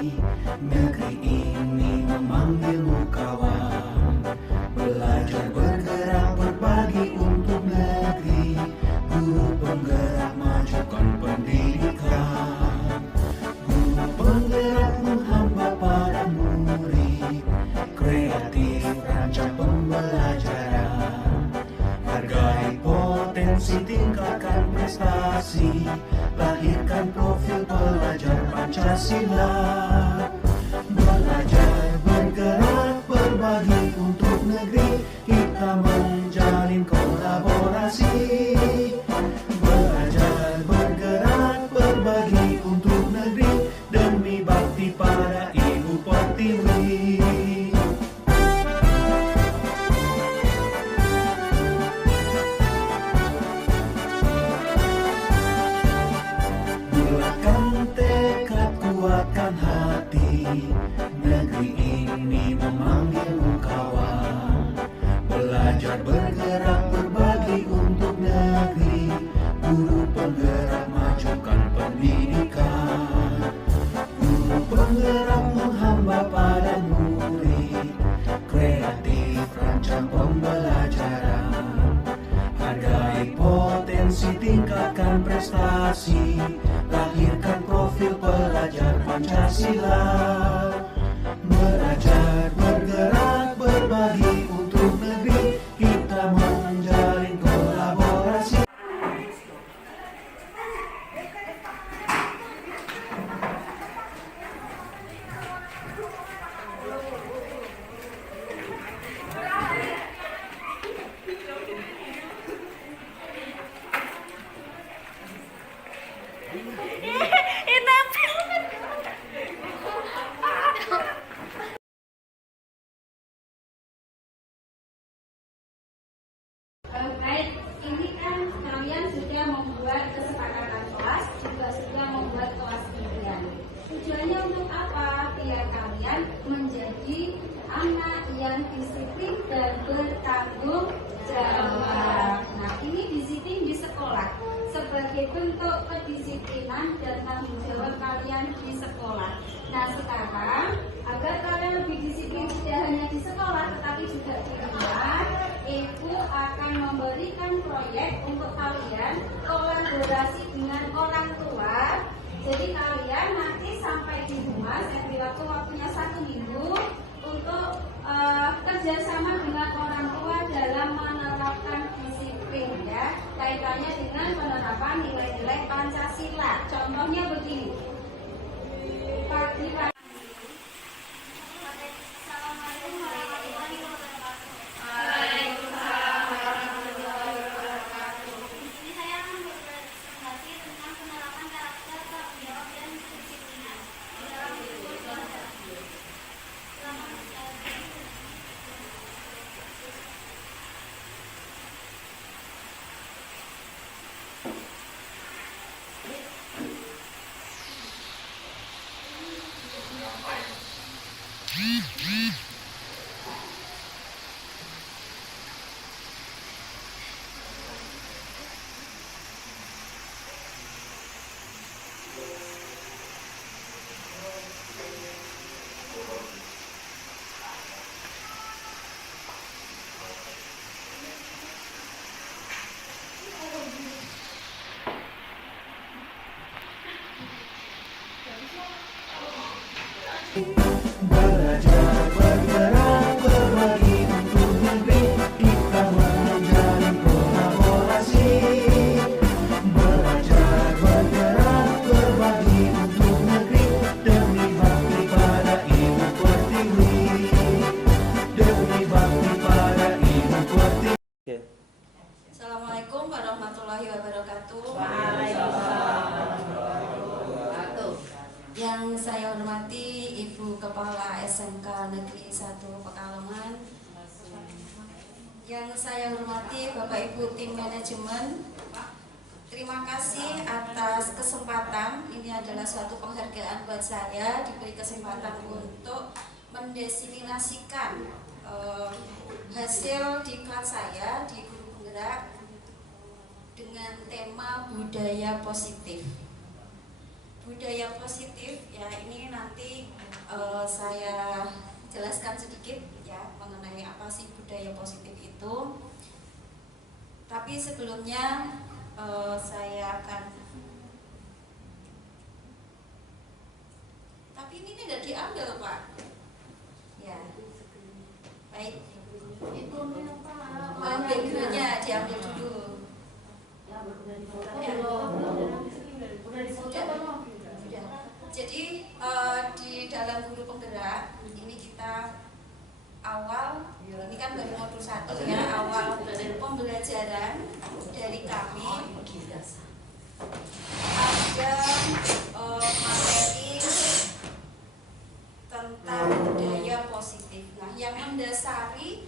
Negeri ini memanggilmu kawan. Belajar bergerak berbagi untuk negeri. Guru penggerak majukan pendidikan. Guru penggerak menghamba para murid. Kreatif rancang pembelajaran. Hargai potensi, tingkatkan prestasi. Lahirkan profil pelajar Pancasila. Belajar bergerak berbagi untuk negeri. Kita menjalin kolaborasi. Belajar bergerak berbagi untuk negeri. Demi bakti pada Ibu Pertiwi. Bulatkan tekad, kuatkan hati. Negeri ini memanggilmu kawan. Belajar bergerak berbagi untuk negeri. Guru penggerak majukan pendidikan. Guru penggerak menghamba pada murid. Kreatif rancang pembelajaran. Hargai potensi, tingkatkan prestasi. Lahirkan profil pelajar Pancasila. Belajar bergerak berbagi untuk negeri. Kita menjalin kolaborasi. Baik, ini kan kalian sudah membuat kesepakatan kelas, juga sudah membuat kelas impian. Tujuannya untuk apa? Biar kalian menjadi anak yang disiplin dan bertanggung jawab. Nah, ini disiplin di sekolah sebagai bentuk kedisiplinan dan tanggung jawab kalian di sekolah. Nah, sekarang agar kalian lebih disiplin tidak hanya di sekolah tetapi juga di rumah, Ibu akan memberikan proyek untuk kalian kolaborasi dengan orang tua. Jadi kalian nanti sampai di rumah, saya beri waktunya 1 minggu untuk kerjasama dengan orang tua dalam menerapkan disiplin, ya, kaitannya dengan penerapan nilai-nilai Pancasila. Contohnya begini. Pagi-pagi. Assalamualaikum warahmatullahi wabarakatuh. Waalaikumsalam warahmatullahi wabarakatuh. Ini saya akan berpresentasi tentang penerapan karakter, tanggung jawab dan kedisiplinan di dalam kultur belajar. Belajar bergerak berbagi untuk negeri. Kita menjalin kolaborasi. Belajar bergerak berbagi untuk negeri. Demi bakti pada Ibu Pertiwi. Demi bakti pada Ibu Pertiwi. Assalamualaikum warahmatullahi wabarakatuh. Yang saya hormati Ibu Kepala SMK Negeri 1 Pekalongan, yang saya hormati Bapak Ibu tim manajemen, terima kasih atas kesempatan. Ini adalah suatu penghargaan buat saya, diberi kesempatan untuk mendesimilasikan hasil diklat saya di Guru Penggerak dengan tema budaya positif. budaya positif ya, ini nanti saya jelaskan sedikit ya mengenai apa sih budaya positif itu. Tapi sebelumnya saya akan, tapi ini tidak diambil Pak. Ya, baik. Backgroundnya diambil dulu. Sudah. Jadi di dalam guru penggerak ini kita awal, ini kan baru modul 1 ya, awal pembelajaran dari kami ada materi tentang budaya positif. Nah, yang mendasari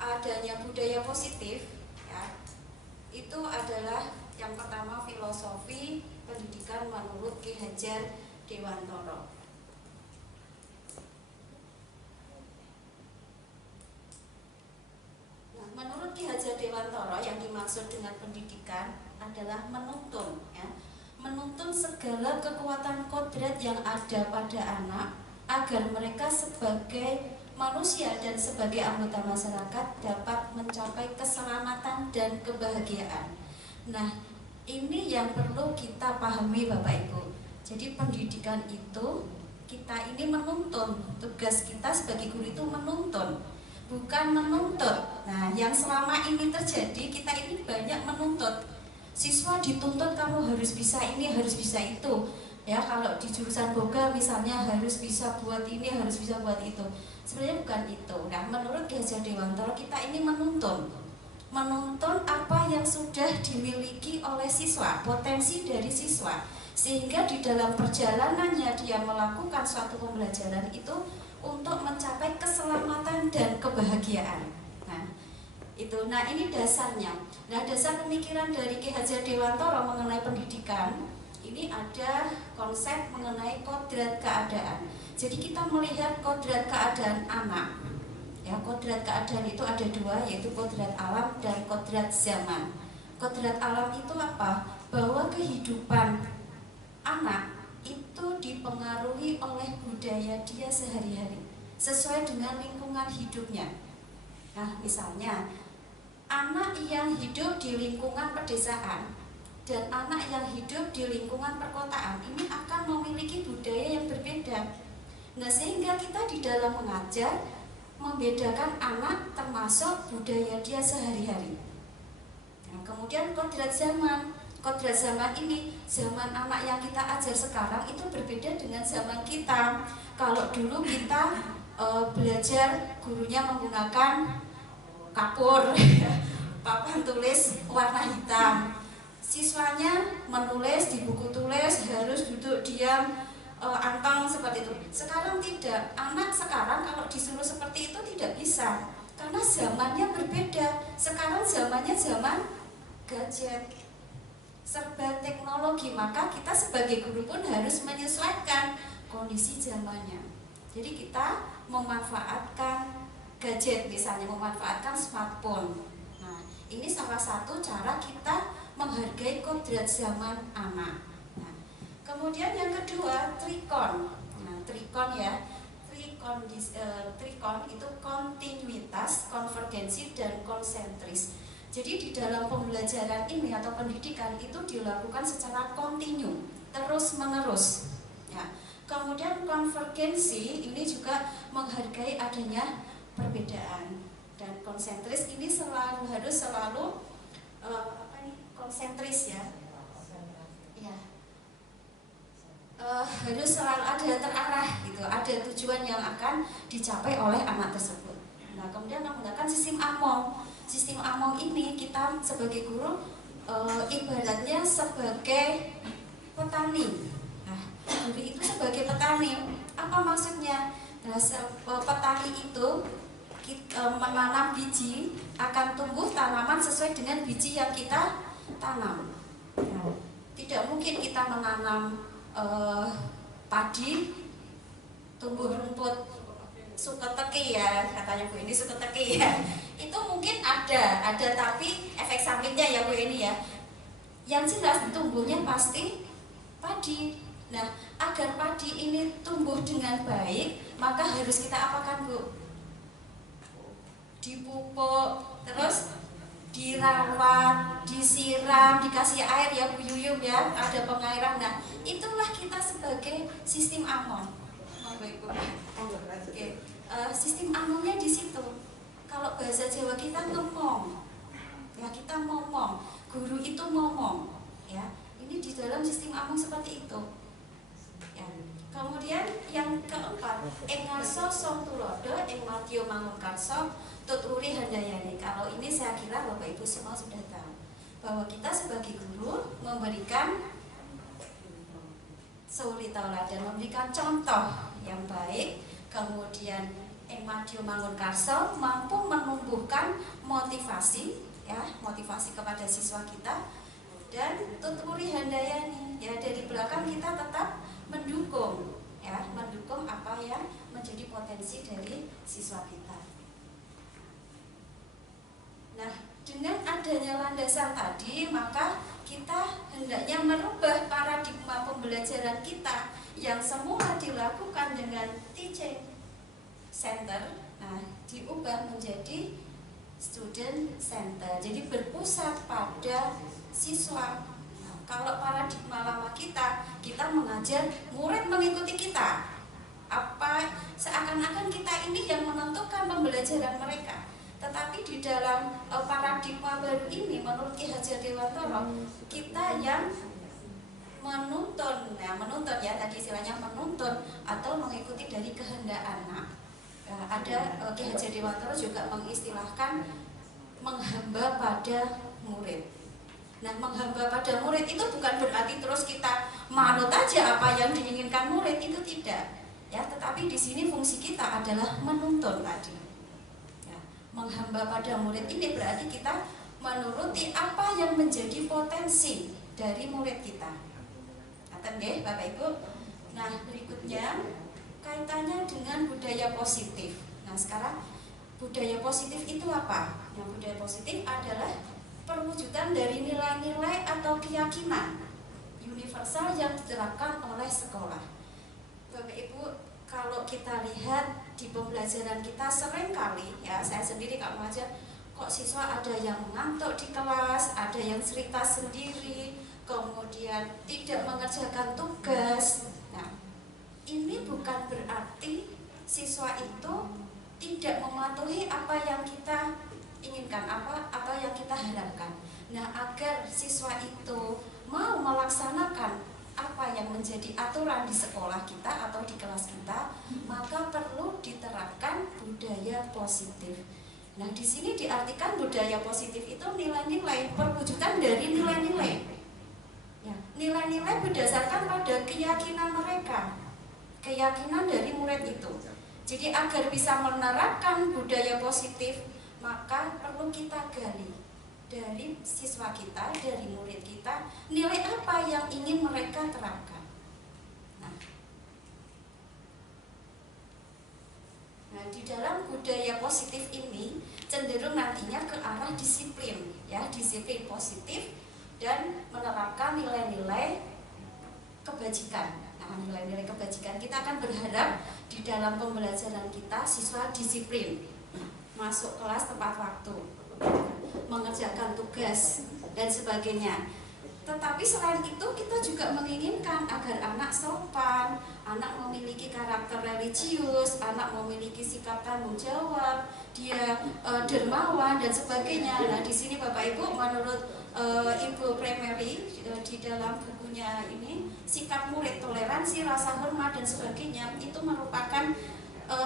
adanya budaya positif ya, itu adalah yang pertama filosofi pendidikan menurut Ki Hajar Dewantara. Nah, menurut Ki Hajar Dewantara yang dimaksud dengan pendidikan adalah menuntun ya, menuntun segala kekuatan kodrat yang ada pada anak agar mereka sebagai manusia dan sebagai anggota masyarakat dapat mencapai keselamatan dan kebahagiaan. Nah, ini yang perlu kita pahami Bapak Ibu. Jadi pendidikan itu kita ini menuntun, tugas kita sebagai guru itu menuntun, bukan menuntut. Nah, yang selama ini terjadi, kita ini banyak menuntut. Siswa dituntut kamu harus bisa ini, harus bisa itu. Ya, kalau di jurusan boga misalnya harus bisa buat ini, harus bisa buat itu. Sebenarnya bukan itu. Nah, menurut Ki Hajar Dewantara kita ini menuntun apa yang sudah dimiliki oleh siswa, potensi dari siswa, sehingga di dalam perjalanannya dia melakukan suatu pembelajaran itu untuk mencapai keselamatan dan kebahagiaan. Nah, itu. Nah, ini dasarnya. Nah, dasar pemikiran dari Ki Hajar Dewantara mengenai pendidikan ini ada konsep mengenai kodrat keadaan. Jadi kita melihat kodrat keadaan anak. Ya, kodrat keadaan itu ada dua, yaitu kodrat alam dan kodrat zaman. Kodrat alam itu apa? Bahwa kehidupan anak itu dipengaruhi oleh budaya dia sehari-hari, sesuai dengan lingkungan hidupnya. Nah, misalnya anak yang hidup di lingkungan pedesaan dan anak yang hidup di lingkungan perkotaan ini akan memiliki budaya yang berbeda. Nah, sehingga kita di dalam mengajar membedakan anak termasuk budaya dia sehari-hari. Nah, kemudian kodrat zaman. Kodrat zaman ini, zaman anak yang kita ajar sekarang itu berbeda dengan zaman kita. Kalau dulu kita belajar, gurunya menggunakan kapur, papan tulis warna hitam. Siswanya menulis di buku tulis, harus duduk diam, anteng seperti itu. Sekarang tidak. Anak sekarang kalau disuruh seperti itu tidak bisa, karena zamannya berbeda. Sekarang zamannya zaman gadget, serba teknologi, maka kita sebagai guru pun harus menyesuaikan kondisi zamannya. Jadi kita memanfaatkan gadget, misalnya memanfaatkan smartphone. Nah, ini salah satu cara kita menghargai kodrat zaman anak. Nah, kemudian yang kedua, trikon. Nah, trikon ya, trikon itu kontinuitas, konvergensi, dan konsentris. Jadi di dalam pembelajaran ini atau pendidikan itu dilakukan secara kontinu, terus menerus. Ya. Kemudian konvergensi ini juga menghargai adanya perbedaan, dan konsentris ini harus selalu konsentris ya. Ya. Harus selalu ada terarah gitu, ada tujuan yang akan dicapai oleh anak tersebut. Nah, kemudian menggunakan sistem among. Sistem among ini kita sebagai guru ibaratnya sebagai petani. Nah, guru itu sebagai petani. Apa maksudnya? Nah, petani itu menanam biji, akan tumbuh tanaman sesuai dengan biji yang kita tanam. Nah, tidak mungkin kita menanam padi, tumbuh rumput suketeki ya, katanya Bu ini suketeki ya. Itu mungkin ada tapi efek sampingnya ya Bu ini ya. Yang jelas tumbuhnya pasti padi. Nah, agar padi ini tumbuh dengan baik, maka harus kita apakan, Bu? Dipupuk, terus dirawat, disiram, dikasih air ya Bu Yuyum ya, ada pengairan. Nah, itulah kita sebagai sistem amon. Oke. Sistem amonnya di situ. Kalau bahasa Jawa kita ngomong, ya kita ngomong. Guru itu ngomong, ya. Ini di dalam sistem amon seperti itu. Ya. Kemudian yang keempat, ing ngaso song tulodo, ing madya mangunkarso, tuturi handayani. Kalau ini saya kira Bapak Ibu semua sudah tahu bahwa kita sebagai guru memberikan suri tauladan, memberikan contoh yang baik, kemudian ing madya mangunkarso mampu menumbuhkan motivasi, ya, motivasi kepada siswa kita, dan tuturi handayani, ya, dari belakang kita tetap mendukung, ya, mendukung apa yang menjadi potensi dari siswa kita. Nah, dengan adanya landasan tadi, maka kita hendaknya merubah paradigma pembelajaran kita yang semula dilakukan dengan teaching center, nah, diubah menjadi student center. Jadi berpusat pada siswa. Nah, kalau paradigma lama kita mengajar murid mengikuti kita. Apa seakan-akan kita ini yang menentukan pembelajaran mereka. Tetapi di dalam paradigma baru ini menurut Ki Hajar Dewantara, kita yang menuntun ya tadi istilahnya menuntun atau mengikuti dari kehendak anak. Ada Ki Hajar Dewantara juga mengistilahkan menghamba pada murid. Nah, menghamba pada murid itu bukan berarti terus kita manut aja apa yang diinginkan murid, itu tidak. Ya, tetapi di sini fungsi kita adalah menuntun tadi. Ya, menghamba pada murid ini berarti kita menuruti apa yang menjadi potensi dari murid kita. Ngaten nggih, Bapak Ibu. Nah, berikutnya kaitannya dengan budaya positif. Nah, sekarang budaya positif itu apa? Yang budaya positif adalah perwujudan dari nilai-nilai atau keyakinan universal yang diterapkan oleh sekolah. Bapak Ibu, kalau kita lihat di pembelajaran kita seringkali, ya saya sendiri kalau mengajar, kok siswa ada yang ngantuk di kelas, ada yang cerita sendiri, kemudian tidak mengerjakan tugas. Nah, ini bukan berarti siswa itu tidak mematuhi apa yang kita inginkan, apa yang kita harapkan. Nah, agar siswa itu mau melaksanakan apa yang menjadi aturan di sekolah kita atau di kelas kita, maka perlu diterapkan budaya positif. Nah, di sini diartikan budaya positif itu nilai-nilai, perwujudan dari nilai-nilai. Ya, nilai-nilai berdasarkan pada keyakinan mereka, keyakinan dari murid itu. Jadi agar bisa menerapkan budaya positif, maka perlu kita gali dari siswa kita, dari murid kita, nilai apa yang ingin mereka terapkan. Nah, di dalam budaya positif ini cenderung nantinya ke arah disiplin, ya, disiplin positif dan menerapkan nilai-nilai kebajikan. Nah, nilai-nilai kebajikan kita akan berharap di dalam pembelajaran kita siswa disiplin, masuk kelas tepat waktu, mengerjakan tugas dan sebagainya. Tetapi selain itu kita juga menginginkan agar anak sopan, anak memiliki karakter religius, anak memiliki sikap tanggung jawab, dia dermawan dan sebagainya. Nah, di sini Bapak Ibu, menurut Ibu Primary di dalam bukunya ini, sikap murid, toleransi, rasa hormat dan sebagainya itu merupakan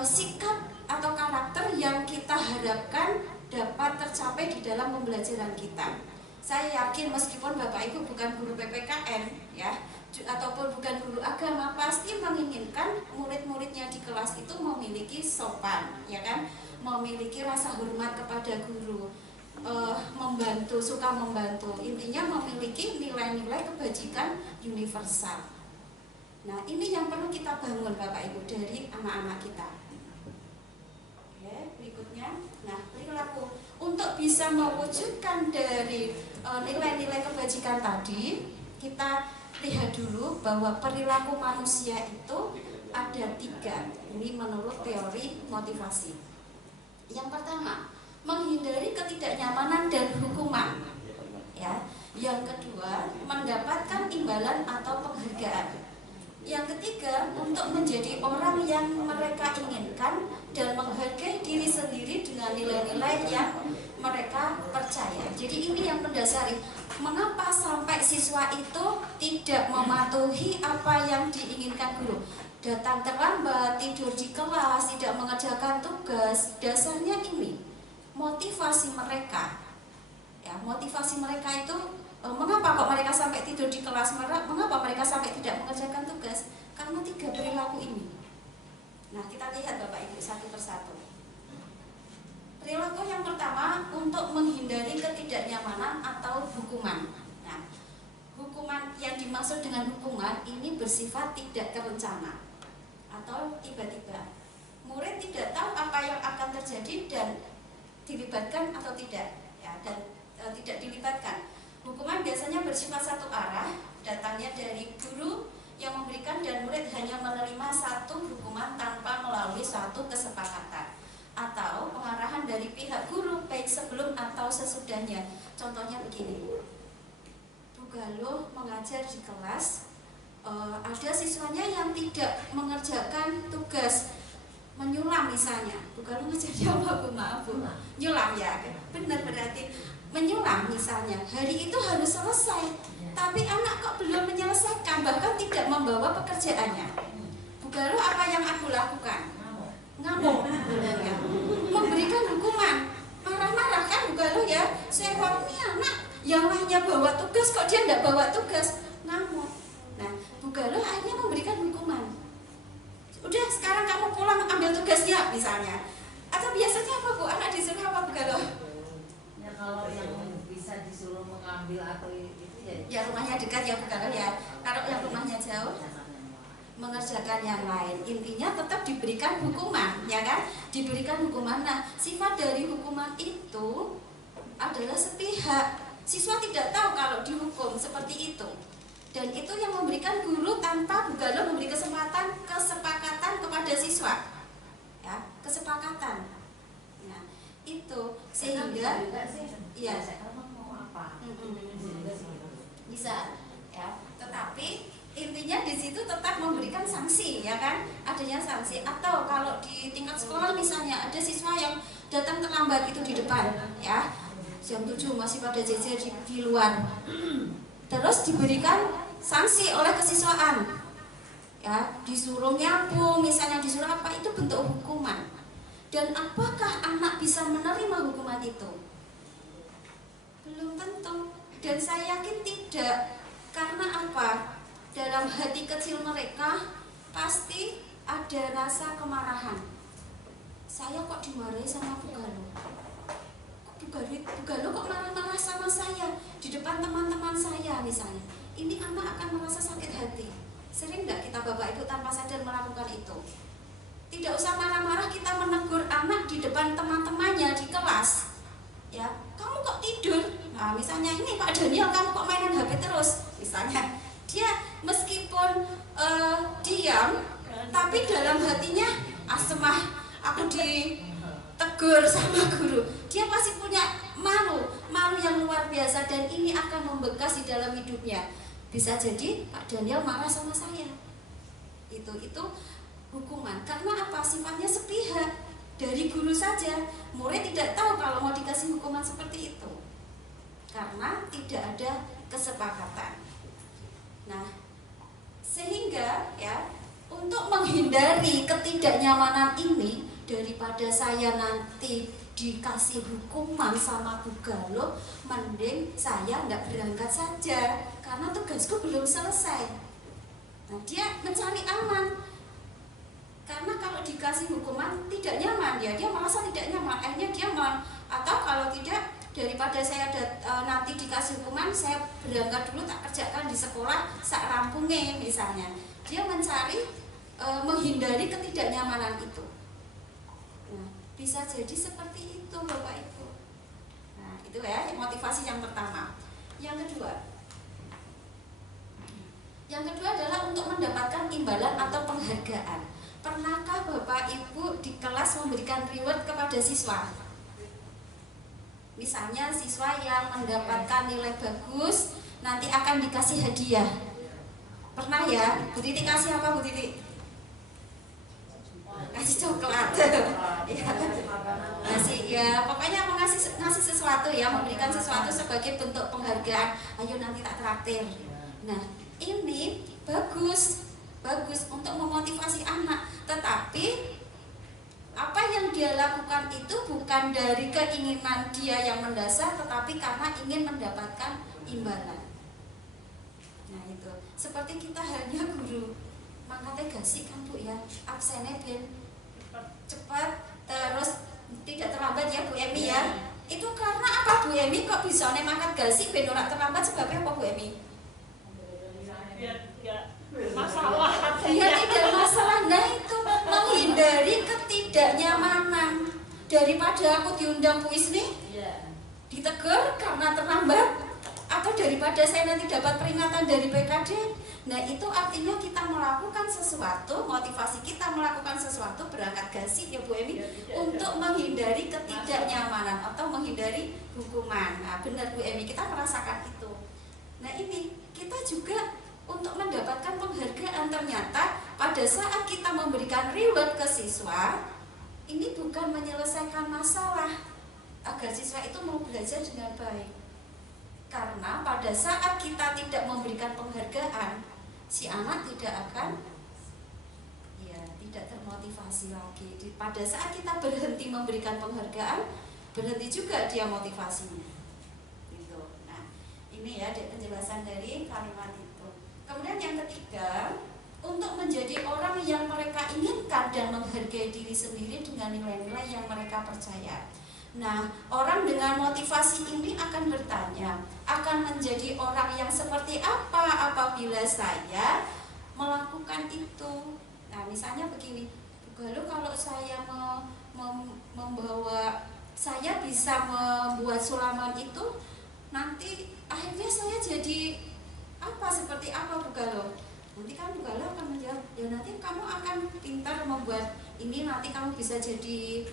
sikap atau karakter yang kita harapkan dapat tercapai di dalam pembelajaran kita. Saya yakin meskipun Bapak Ibu bukan guru PPKN, ya, ataupun bukan guru agama, pasti menginginkan murid-muridnya di kelas itu memiliki sopan, ya kan, memiliki rasa hormat kepada guru, membantu, suka membantu, intinya memiliki nilai-nilai kebajikan universal. Nah, ini yang perlu kita bangun Bapak Ibu dari anak-anak kita. Oke, berikutnya, nah, perilaku untuk bisa mewujudkan dari nilai-nilai kebajikan tadi, kita lihat dulu bahwa perilaku manusia itu ada 3. Ini menurut teori motivasi. Yang pertama, menghindari ketidaknyamanan dan hukuman. Ya. Yang kedua, mendapatkan imbalan atau penghargaan. Yang ketiga, untuk menjadi orang yang mereka inginkan dan menghargai diri sendiri dengan nilai-nilai yang mereka percaya. Jadi ini yang mendasari mengapa sampai siswa itu tidak mematuhi apa yang diinginkan guru. Datang terlambat, tidur di kelas, tidak mengerjakan tugas. Dasarnya ini motivasi mereka. Ya, motivasi mereka itu mengapa kok mereka sampai tidur di kelas? Mengapa mereka sampai tidak mengerjakan tugas? Karena 3 perilaku ini. Nah, kita lihat Bapak Ibu satu persatu. Perilaku yang pertama, untuk menghindari ketidaknyamanan atau hukuman. Nah, hukuman yang dimaksud dengan hukuman ini bersifat tidak terencana atau tiba-tiba. Murid tidak tahu apa yang akan terjadi dan dilibatkan atau tidak, ya, dan tidak dilibatkan. Hukuman biasanya bersifat satu arah, datangnya dari guru yang memberikan dan murid hanya menerima satu hukuman tanpa melalui suatu kesepakatan atau pengarahan dari pihak guru baik sebelum atau sesudahnya. Contohnya begini, Bu Galuh mengajar di kelas, ada siswanya yang tidak mengerjakan tugas, menyulam misalnya. Bu Galuh ngajarnya apa Bu? Maaf Bu, nyulam ya, benar berarti menyulam misalnya, hari itu harus selesai, tapi anak kok belum menyelesaikan, bahkan tidak membawa pekerjaannya. Bu Galuh apa yang aku lakukan? Ngamuk, ya. Memberikan hukuman, marah-marah kan Bu Galuh ya. Saya ini anak yang lainnya bawa tugas, kok dia tidak bawa tugas? Ngamuk. Nah, Bu Galuh akhirnya memberikan hukuman. Udah, sekarang kamu pulang ambil tugasnya misalnya. Atau biasanya apa Bu? Anak disuruh apa Bu Galuh? Kalau yang bisa disuruh mengambil atau itu ya rumahnya dekat ya Bu Galuh ya. Kalau yang rumahnya jauh, mengerjakan yang lain. Intinya tetap diberikan hukuman, ya kan? Diberikan hukuman. Nah, sifat dari hukuman itu adalah sepihak. Siswa tidak tahu kalau dihukum seperti itu. Dan itu yang memberikan guru tanpa Bu Galuh memberi kesempatan kesepakatan kepada siswa. Ya, kesepakatan. Nah, itu sehingga iya, mau apa? Bisa ya. Tetapi intinya di situ tetap memberikan sanksi, ya kan? Adanya sanksi. Atau kalau di tingkat sekolah misalnya ada siswa yang datang terlambat itu di depan, ya. Jam 7 masih pada jejer di luar. Terus diberikan sanksi oleh kesiswaan. Ya, disuruh nyapu, misalnya disuruh apa, itu bentuk hukuman. Dan apakah anak bisa menerima hukuman itu? Belum tentu. Dan saya yakin tidak. Karena apa? Dalam hati kecil mereka pasti ada rasa kemarahan. Saya kok dimarahi sama Bu Galuh? Bu Galuh kok marah-marah sama saya di depan teman-teman saya misalnya. Ini anak akan merasa sakit hati. Sering tidak kita Bapak Ibu tanpa sadar melakukan itu? Tidak usah marah-marah kita menegur anak di depan teman-temannya di kelas. Ya, kamu kok tidur? Nah, misalnya ini Pak Daniel, kamu kok mainan HP terus? Misalnya, dia meskipun diam, tapi dalam hatinya asemah, aku ditegur sama guru. Dia pasti punya malu yang luar biasa dan ini akan membekas di dalam hidupnya. Bisa jadi Pak Daniel marah sama saya. Itu hukuman. Karena apa? Sifatnya sepihak. Dari guru saja, murid tidak tahu kalau mau dikasih hukuman seperti itu. Karena tidak ada kesepakatan. Nah, sehingga ya, untuk menghindari ketidaknyamanan ini, daripada saya nanti dikasih hukuman sama Bu Galuh, mending saya nggak berangkat saja karena tugasku belum selesai. Nah, dia mencari aman. Karena kalau dikasih hukuman tidak nyaman, ya dia merasa tidak nyaman. Akhirnya dia atau kalau tidak, daripada saya nanti dikasih hukuman, saya berangkat dulu tak kerjakan di sekolah sak rampungnya misalnya. Dia mencari menghindari ketidaknyamanan itu. Nah, bisa jadi seperti itu Bapak Ibu. Nah, itu ya motivasi yang pertama. Yang kedua, Yang kedua adalah untuk mendapatkan imbalan atau penghargaan. Pernahkah Bapak Ibu di kelas memberikan reward kepada siswa? Misalnya siswa yang mendapatkan nilai bagus nanti akan dikasih hadiah. Pernah ya? Bu Titi kasih apa Bu Titi? Kasih coklat. Ya. Ngasih ya, pokoknya ngasih sesuatu ya, memberikan sesuatu sebagai bentuk penghargaan. Ayo nanti tak traktir. Nah, ini bagus untuk memotivasi anak. Tetapi apa yang dia lakukan itu bukan dari keinginan dia yang mendasar, tetapi karena ingin mendapatkan imbalan. Nah itu, seperti kita hanya guru mangkatnya gasik kan Bu ya, absennya biar cepat, terus tidak terlambat ya Bu Emi ya. Itu karena apa Bu Emi kok bisa mangkat gasik ben ora terlambat, sebabnya apa Bu Emi? Masalah Dia tidak masalah. Nah itu menghindari ketidaknyamanan. Daripada aku diundang Bu Isni ditegur karena terlambat, atau daripada saya nanti dapat peringatan dari PKD. Nah itu artinya kita melakukan sesuatu, motivasi kita melakukan sesuatu berangkat gasik ya Bu Emi, untuk menghindari ketidaknyamanan atau menghindari hukuman. Nah benar Bu Emi, kita merasakan itu. Nah ini kita juga untuk mendapatkan penghargaan. Ternyata pada saat kita memberikan reward ke siswa, ini bukan menyelesaikan masalah agar siswa itu mau belajar dengan baik. Karena pada saat kita tidak memberikan penghargaan, si anak tidak akan tidak termotivasi lagi. Pada saat kita berhenti memberikan penghargaan, berhenti juga dia motivasinya. Gitu. Nah, ini ya penjelasan dari kalimat itu. Kemudian yang ketiga, untuk menjadi orang yang mereka inginkan dan menghargai diri sendiri dengan nilai-nilai yang mereka percaya. Nah, orang dengan motivasi ini akan bertanya, akan menjadi orang yang seperti apa apabila saya melakukan itu. Nah, misalnya begini, lalu kalau saya membawa, saya bisa membuat sulaman itu, nanti akhirnya saya jadi apa, seperti apa Bu Galo? Nanti kan Bu Galo akan menjawab, ya nanti kamu akan pintar membuat ini, nanti kamu bisa jadi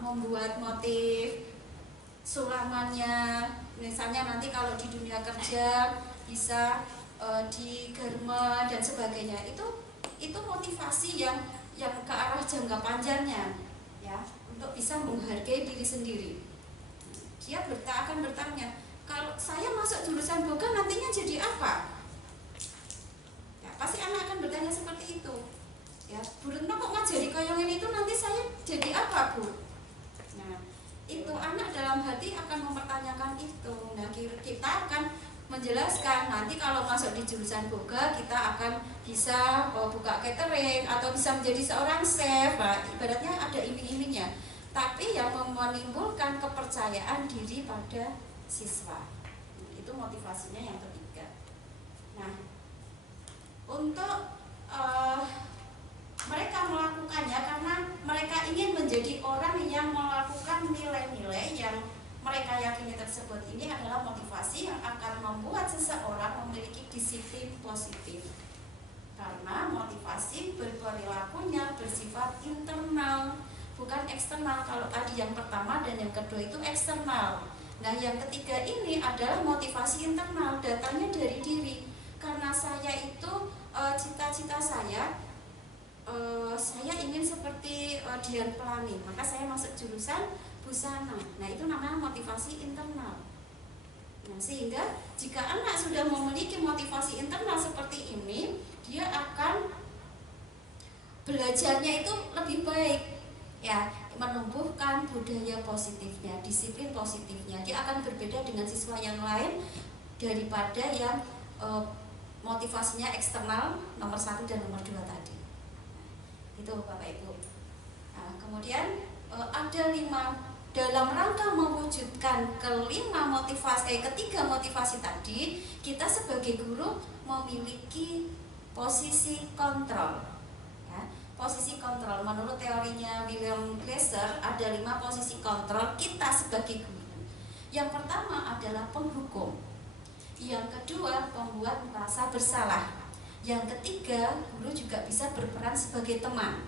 membuat motif sulamannya. Misalnya nanti kalau di dunia kerja bisa di garment dan sebagainya. Itu motivasi yang ke arah jangka panjangnya ya, untuk bisa menghargai diri sendiri. Dia akan bertanya, kalau saya masuk jurusan boga nantinya jadi apa? Ya, pasti anak akan bertanya seperti itu. Ya, Bu Retno kok ngajari koyongan itu, nanti saya jadi apa Bu? Nah, itu anak dalam hati akan mempertanyakan itu. Nah, kita akan menjelaskan nanti kalau masuk di jurusan boga kita akan bisa buka catering atau bisa menjadi seorang chef. Nah, ibaratnya ada iming-imingnya. Tapi yang menimbulkan kepercayaan diri pada siswa. Itu motivasinya yang ketiga. Nah, untuk mereka melakukannya karena mereka ingin menjadi orang yang melakukan nilai-nilai yang mereka yakini tersebut. Ini adalah motivasi yang akan membuat seseorang memiliki disiplin positif. Karena motivasi berperilakunya bersifat internal, bukan eksternal. Kalau tadi yang pertama dan yang kedua itu eksternal. Nah, yang ketiga ini adalah motivasi internal, datangnya dari diri. Karena saya itu cita-cita saya ingin seperti Dian Pelani, maka saya masuk jurusan busana. Nah, itu namanya motivasi internal. Nah, sehingga jika anak sudah memiliki motivasi internal seperti ini, dia akan belajarnya itu lebih baik, ya, menumbuhkan budaya positifnya, disiplin positifnya. Dia akan berbeda dengan siswa yang lain daripada yang motivasinya eksternal nomor 1 dan nomor 2 tadi. Itu Bapak Ibu. Nah, kemudian ada 5 dalam rangka mewujudkan ketiga motivasi tadi, kita sebagai guru memiliki posisi kontrol. Ya, posisi kontrol menurut teorinya William Glasser ada 5 posisi kontrol kita sebagai guru. Yang pertama adalah penghukum. Yang kedua, pembuat merasa bersalah. Yang ketiga, guru juga bisa berperan sebagai teman.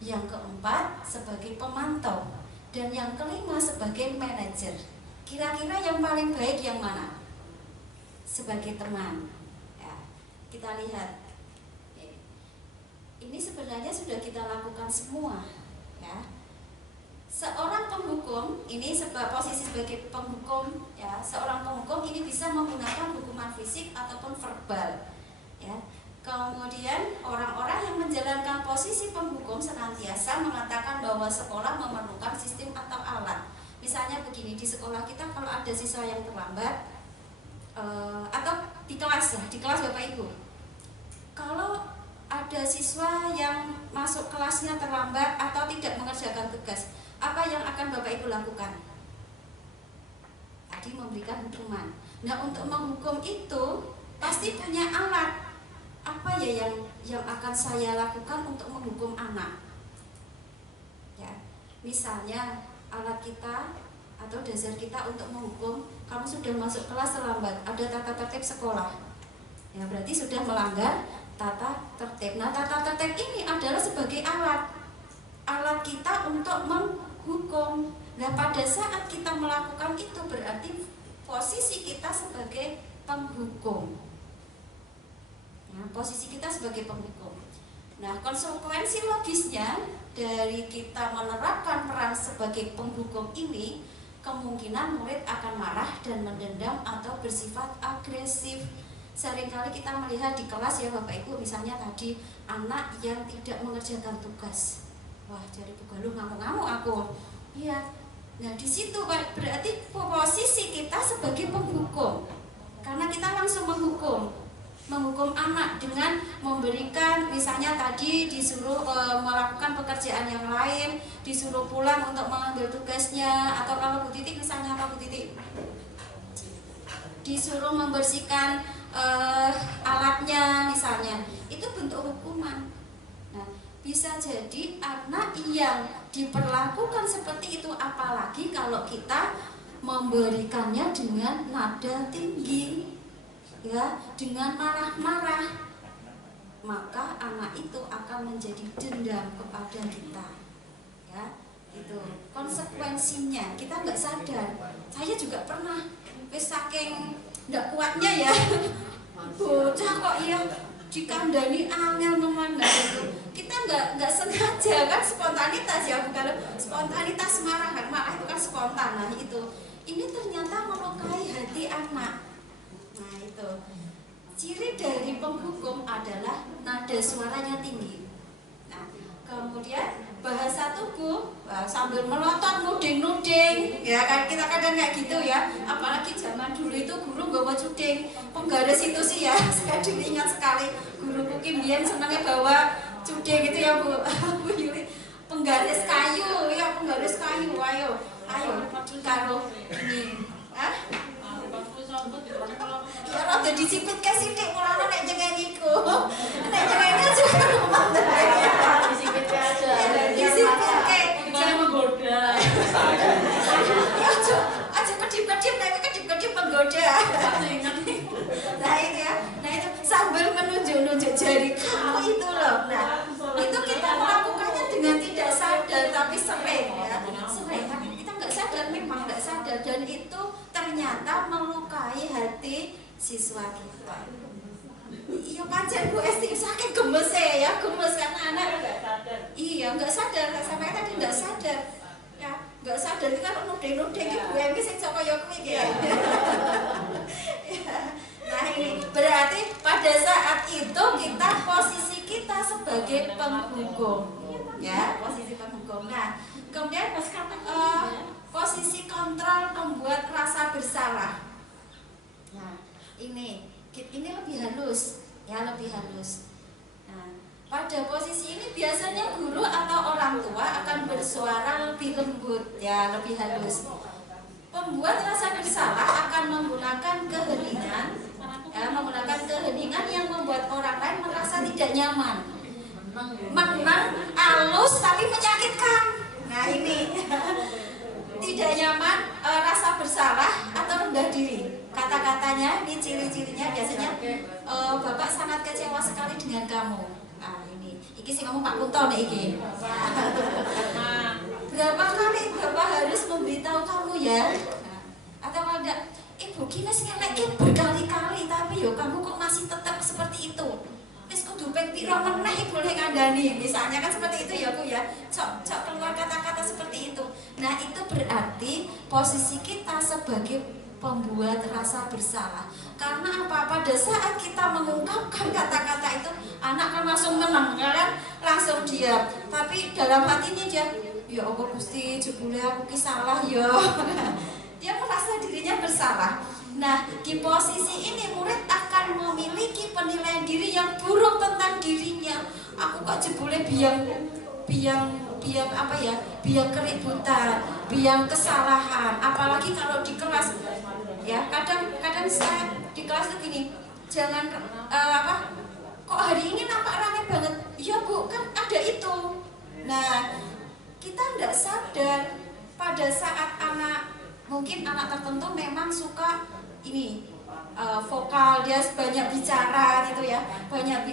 Yang keempat, sebagai pemantau. Dan yang kelima, sebagai manajer. Kira-kira yang paling baik yang mana? Sebagai teman. Ya, kita lihat. Ini sebenarnya sudah kita lakukan semua, ya. Seorang penghukum, ini posisi sebagai penghukum, ya. Seorang penghukum ini bisa menggunakan hukuman fisik ataupun verbal, ya. Kemudian orang-orang yang menjalankan posisi penghukum senantiasa mengatakan bahwa sekolah memerlukan sistem atau alat. Misalnya begini, di sekolah kita kalau ada siswa yang terlambat, atau di kelas Bapak Ibu, kalau ada siswa yang masuk kelasnya terlambat atau tidak mengerjakan tugas, apa yang akan Bapak Ibu lakukan? Tadi memberikan hukuman. Nah, untuk menghukum itu pasti punya alat. Apa ya yang akan saya lakukan untuk menghukum anak? Ya, misalnya alat kita atau dasar kita untuk menghukum, kamu sudah masuk kelas terlambat, ada tata tertib sekolah. Ya, berarti sudah melanggar tata tertib. Nah, tata tertib ini adalah sebagai alat kita untuk menghukum. Nah, pada saat kita melakukan itu berarti posisi kita sebagai penghukum. Nah, posisi kita sebagai penghukum. Nah, konsekuensi logisnya dari kita menerapkan peran sebagai penghukum ini, kemungkinan murid akan marah dan mendendam atau bersifat agresif. Seringkali kita melihat di kelas, ya Bapak Ibu, misalnya tadi anak yang tidak mengerjakan tugas. Wah, jadi begaluh, ngamuk-ngamuk aku. Iya. Nah, di situ berarti posisi kita sebagai penghukum. Karena kita langsung menghukum anak dengan memberikan, misalnya tadi disuruh melakukan pekerjaan yang lain, disuruh pulang untuk mengambil tugasnya, atau kalau Bu Titik misalnya apa Bu Titik? Disuruh membersihkan alatnya misalnya, itu bentuk hukuman. Nah, bisa jadi anak yang diperlakukan seperti itu, apalagi kalau kita memberikannya dengan nada tinggi, ya, dengan marah-marah, maka anak itu akan menjadi dendam kepada kita, ya. Itu konsekuensinya, kita nggak sadar. Saya juga pernah, saking nggak kuatnya ya, bocah kok ya dikandani angel memandang itu. Kita nggak sengaja kan, spontanitas ya, bukan spontanitas marah kan, marah itu kan spontan. Nah itu, ini ternyata melukai hati anak. Nah itu, ciri dari penghukum adalah nada suaranya tinggi. Nah, kemudian bahasa tubuh, sambil melotot, nuding-nuding, ya kan, kita kadang kayak gitu ya. Apalagi zaman dulu itu guru bawa cuding, penggaris itu sih ya, saya ingat sekali guru Kim Bian senangnya bawa cuding gitu ya Bu Yuli, penggaris kayu, ya penggaris kayu, ayo karo ini, ya rada disipit ke sithik mulane nek jengeniku. Nek jengeni aja rumah disipit aja. Disipit ke jangan menggoda. Ya aja kedip-kedip, nek kedip-kedip menggoda. Nah ini ya, nah itu sambil menunjuk-nunjuk jari kamu itu loh. Nah, itu kita melakukannya dengan tidak sadar tapi sering ya. Sering kan kita nggak sadar, memang nggak sadar, dan itu ternyata melukai hati siswa kita. Iya pancen Bu Esti saking gemes ya, gemes karena anak iya nggak sadar, sampai tadi nggak sadar ya, nggak sadar kita nuding-nuding Bu Emi sing kaya kuwi ya. Nah ini berarti pada saat itu kita posisi kita sebagai penghukum, ya posisi penghukum. Nah kemudian posisi kontrol membuat rasa bersalah. Nah ini lebih halus, ya lebih halus. Nah pada posisi ini biasanya guru atau orang tua akan bersuara lebih lembut, ya lebih halus. Pembuat rasa bersalah akan menggunakan keheningan yang membuat orang lain merasa tidak nyaman. Menang, halus tapi menyakitkan. Nah ini tidak nyaman, rasa bersalah atau rendah diri. kata-katanya, ini ciri-cirinya biasanya Bapak sangat kecewa sekali dengan kamu. Nah ini sih kamu Pak Kunto nih iki. Berapa kali Bapak harus memberitahu kamu ya? Nah, atau kalau enggak, Ibu kita sih ngelek berkali-kali tapi yo kamu kok masih tetap seperti itu. Wis kudu ping pira meneh boleh ngandani. Misalnya kan seperti itu ya Bu ya. Cok keluar kata-kata seperti itu. Nah, itu berarti posisi kita sebagai pembuat rasa bersalah. Karena apa? Pada saat kita mengungkapkan kata-kata itu, anak kan langsung menang, kan? Langsung diam. Tapi dalam hatinya dia, ya Allah Gusti, jebule aku ki salah ya. Dia merasa dirinya bersalah. Nah, di posisi ini murid akan memiliki penilaian diri yang buruk tentang dirinya. Aku kok jebule biang apa ya? Biang keributan, biang kesalahan. Apalagi kalau di kelas, ya kadang saya di kelas tuh gini, jangan kok hari ini nampak ramai banget. Iya Bu, kan ada itu. Nah, kita tidak sadar pada saat mungkin anak tertentu memang suka ini vokal, dia banyak bicara gitu ya, banyak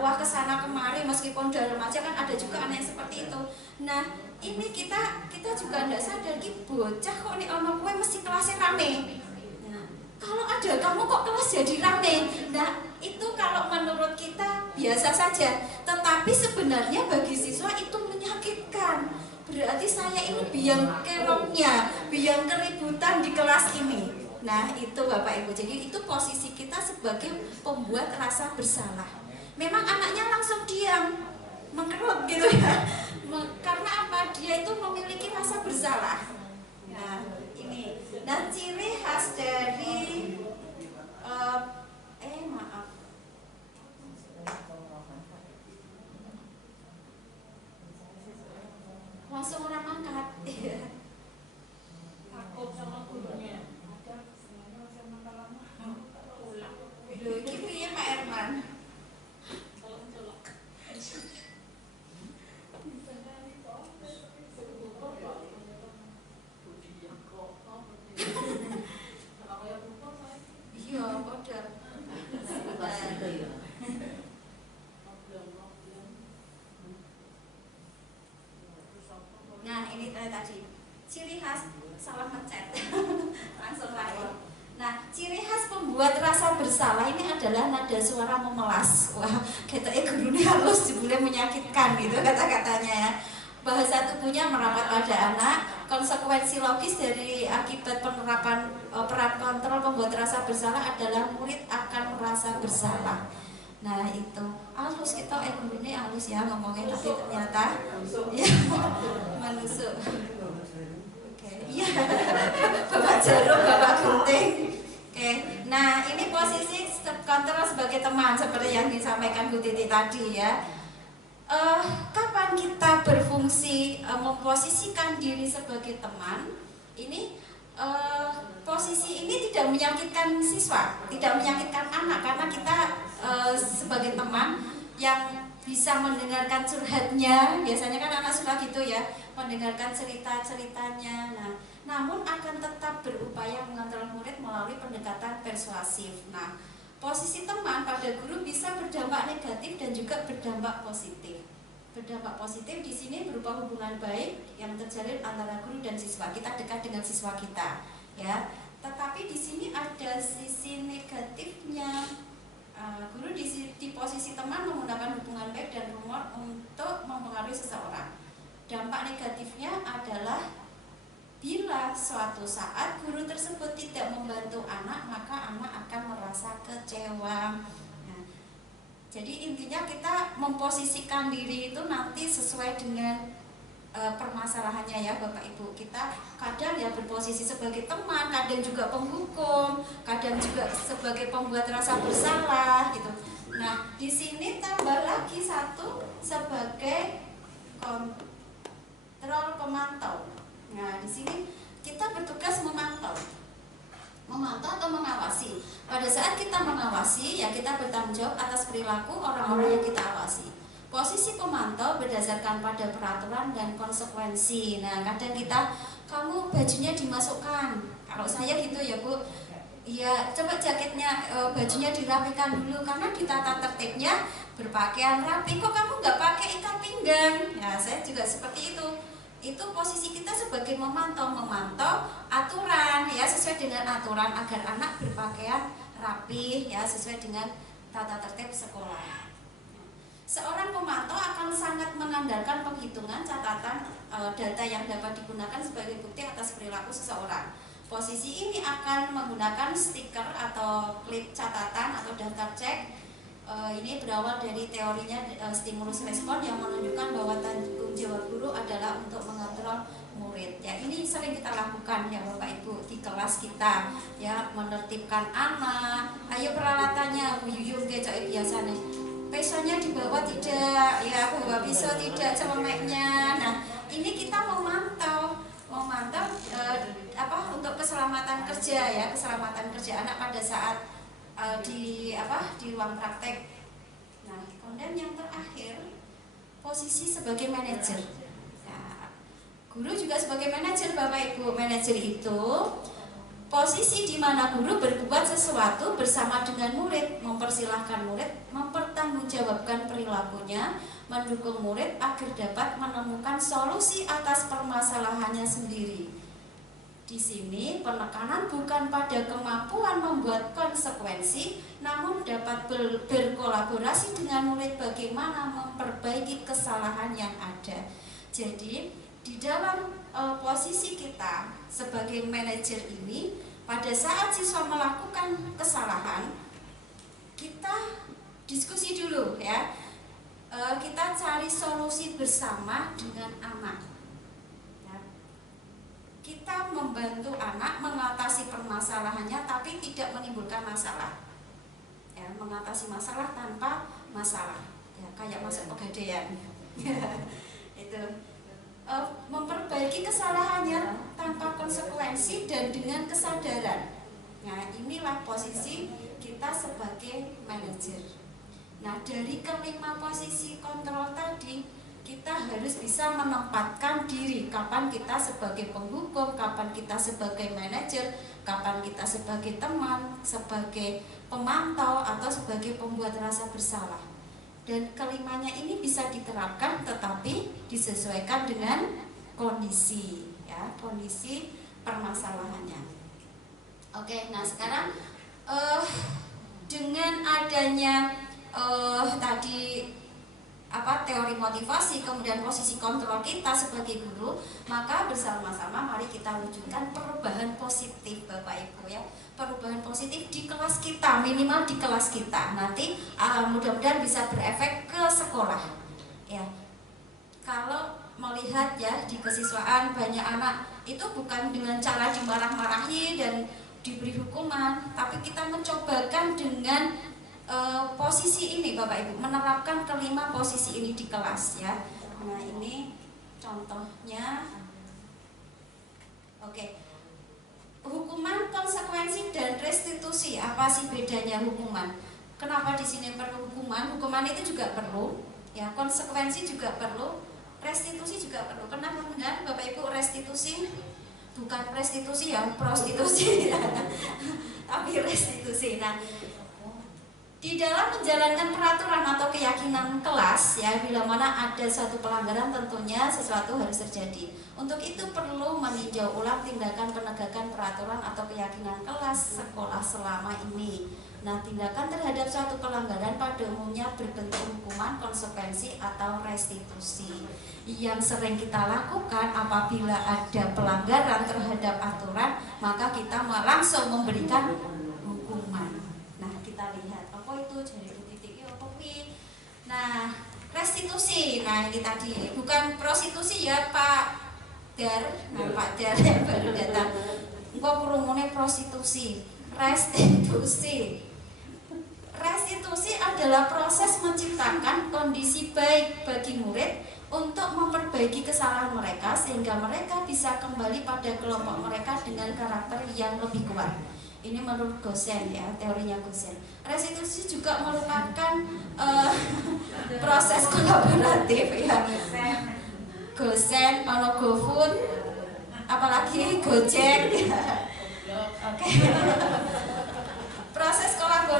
wah kesana kemari, meskipun dalam aja kan ada juga anak yang seperti itu. Nah ini kita juga tidak sadar ki bocah kok nih ono kue mesti kelasnya rame. Nah, kalau ada kamu kok kelas jadi rame. Nah itu kalau menurut kita biasa saja, tetapi sebenarnya bagi siswa itu menyakitkan. Berarti saya ini biang keroknya, biang keributan di kelas ini. Nah itu Bapak Ibu, jadi itu posisi kita sebagai pembuat rasa bersalah. Memang anaknya langsung diam, mengerut gitu ya. Karena apa? Dia itu memiliki rasa bersalah. Nah ini, dan ciri khas dari langsung orang angkat. Takut sama gurunya. Loh, gitu ya Pak Herman. Iya, udah. Nah, ini tadi ciri khas salah mencet. Langsung lari. Nah, ciri khas pembuat rasa bersalah ini adalah nada suara memelas. Wah, katanya gurunya halus, jebule menyakitkan gitu kata-katanya ya. Bahasa tubuhnya merapat pada anak. Konsekuensi logis dari akibat penerapan peran kontrol pembuat rasa bersalah adalah murid akan merasa bersalah. Nah itu halus kita gurunya halus ya ngomongnya, tapi ternyata ya menusuk. Iya, Bapak Jarum, Bapak Gunting. Oke, nah ini posisi kontrol sebagai teman seperti yang disampaikan Bu Titi tadi ya. Kapan kita berfungsi memposisikan diri sebagai teman? Ini posisi ini tidak menyakitkan siswa, tidak menyakitkan anak, karena kita sebagai teman yang bisa mendengarkan curhatnya. Biasanya kan anak suka gitu ya, mendengarkan cerita-ceritanya. Nah, namun akan tetap berupaya mengontrol murid melalui pendekatan persuasif. Nah, posisi teman pada guru bisa berdampak negatif dan juga berdampak positif. Berdampak positif di sini berupa hubungan baik yang terjalin antara guru dan siswa. Kita dekat dengan siswa kita, ya. Tetapi di sini ada sisi negatifnya. Guru di posisi teman menggunakan hubungan baik dan humor untuk mempengaruhi seseorang. Dampak negatifnya adalah bila suatu saat guru tersebut tidak membantu anak, maka anak akan merasa kecewa. Nah, jadi intinya kita memposisikan diri itu nanti sesuai dengan permasalahannya ya Bapak Ibu. Kita kadang ya berposisi sebagai teman, kadang juga penghukum, kadang juga sebagai pembuat rasa bersalah gitu. Nah, di sini tambah lagi satu sebagai kontrol pemantau. Nah, di sini kita bertugas memantau atau mengawasi. Pada saat kita mengawasi, ya kita bertanggung jawab atas perilaku orang-orang yang kita awasi. Posisi pemantau berdasarkan pada peraturan dan konsekuensi. Nah, kadang kamu bajunya dimasukkan. Kalau saya gitu ya Bu, Iya, coba jaketnya, bajunya dirapikan dulu karena ditata tertibnya berpakaian rapi. Kok kamu nggak pakai ikat pinggang? Ya, saya juga seperti itu. Itu posisi kita sebagai memantau aturan ya, sesuai dengan aturan agar anak berpakaian rapi ya, sesuai dengan tata tertib sekolah. Seorang pemantau akan sangat mengandalkan penghitungan catatan data yang dapat digunakan sebagai bukti atas perilaku seseorang. Posisi ini akan menggunakan stiker atau klip catatan atau daftar cek. Ini berawal dari teorinya stimulus respon yang menunjukkan bahwa tanggung jawab guru adalah untuk mengontrol murid. Ya, ini sering kita lakukan ya Bapak Ibu di kelas kita ya, menertibkan anak. Ayo peralatannya Bu Yuyun kecok biasa nih. Pesonya dibawa tidak, ya bawa pisau tidak, celemeknya. Nah, ini kita memantau untuk keselamatan kerja ya, keselamatan kerja anak pada saat di ruang praktek. Nah, kemudian yang terakhir posisi sebagai manajer. Nah, guru juga sebagai manajer Bapak Ibu. Manajer itu posisi di mana guru berbuat sesuatu bersama dengan murid, mempersilahkan murid, mempertanggungjawabkan perilakunya, mendukung murid agar dapat menemukan solusi atas permasalahannya sendiri. Di sini penekanan bukan pada kemampuan membuat konsekuensi, namun dapat berkolaborasi dengan murid bagaimana memperbaiki kesalahan yang ada. Jadi di dalam posisi kita sebagai manajer ini, pada saat siswa melakukan kesalahan, kita diskusi dulu ya, kita cari solusi bersama dengan anak. Kita membantu anak mengatasi permasalahannya tapi tidak menimbulkan masalah ya, mengatasi masalah tanpa masalah ya, kayak masuk pegadaian itu memperbaiki kesalahannya tanpa konsekuensi dan dengan kesadaran. Nah, inilah posisi kita sebagai manajer. Nah, dari kelima posisi kontrol tadi, kita harus bisa menempatkan diri, kapan kita sebagai penghukum, kapan kita sebagai manajer, kapan kita sebagai teman, sebagai pemantau, atau sebagai pembuat rasa bersalah. Dan kelimanya ini bisa diterapkan tetapi disesuaikan dengan kondisi ya, kondisi permasalahannya. Oke, nah sekarang dengan adanya tadi teori motivasi, kemudian posisi kontrol kita sebagai guru, maka bersama-sama mari kita wujudkan perubahan positif Bapak Ibu ya, perubahan positif di kelas kita, minimal di kelas kita. Nanti mudah-mudahan bisa berefek ke sekolah ya. Kalau melihat ya di kesiswaan banyak anak itu bukan dengan cara dimarah-marahi dan diberi hukuman, tapi kita mencobakan dengan posisi ini Bapak Ibu, menerapkan kelima posisi ini di kelas ya. Nah, ini contohnya. Oke. Hukuman, konsekuensi dan restitusi. Apa sih bedanya hukuman? Kenapa di sini perlu hukuman? Hukuman itu juga perlu ya, konsekuensi juga perlu, restitusi juga perlu. Kenapa enggak Bapak Ibu restitusi? Bukan restitusi ya, prostitusi ya. Tapi restitusi. Nah, di dalam menjalankan peraturan atau keyakinan kelas ya, bila mana ada suatu pelanggaran tentunya sesuatu harus terjadi. Untuk itu perlu meninjau ulang tindakan penegakan peraturan atau keyakinan kelas sekolah selama ini. Nah, tindakan terhadap suatu pelanggaran pada umumnya berbentuk hukuman, konsekuensi atau restitusi. Yang sering kita lakukan apabila ada pelanggaran terhadap aturan, maka kita langsung memberikan hukuman. Nah, kita lihat itu jadi titik Nah, restitusi. Nah, ini tadi bukan prostitusi ya Pak Dar. Nah, Pak Dar yang baru datang. Engkau kerumunan prostitusi. Restitusi. Restitusi adalah proses menciptakan kondisi baik bagi murid untuk memperbaiki kesalahan mereka sehingga mereka bisa kembali pada kelompok mereka dengan karakter yang lebih kuat. Ini menurut Gosen ya, teorinya Gosen. Restitusi juga merupakan proses kolaboratif ya. Gosen, GoFood, apalagi Gojek. Oke.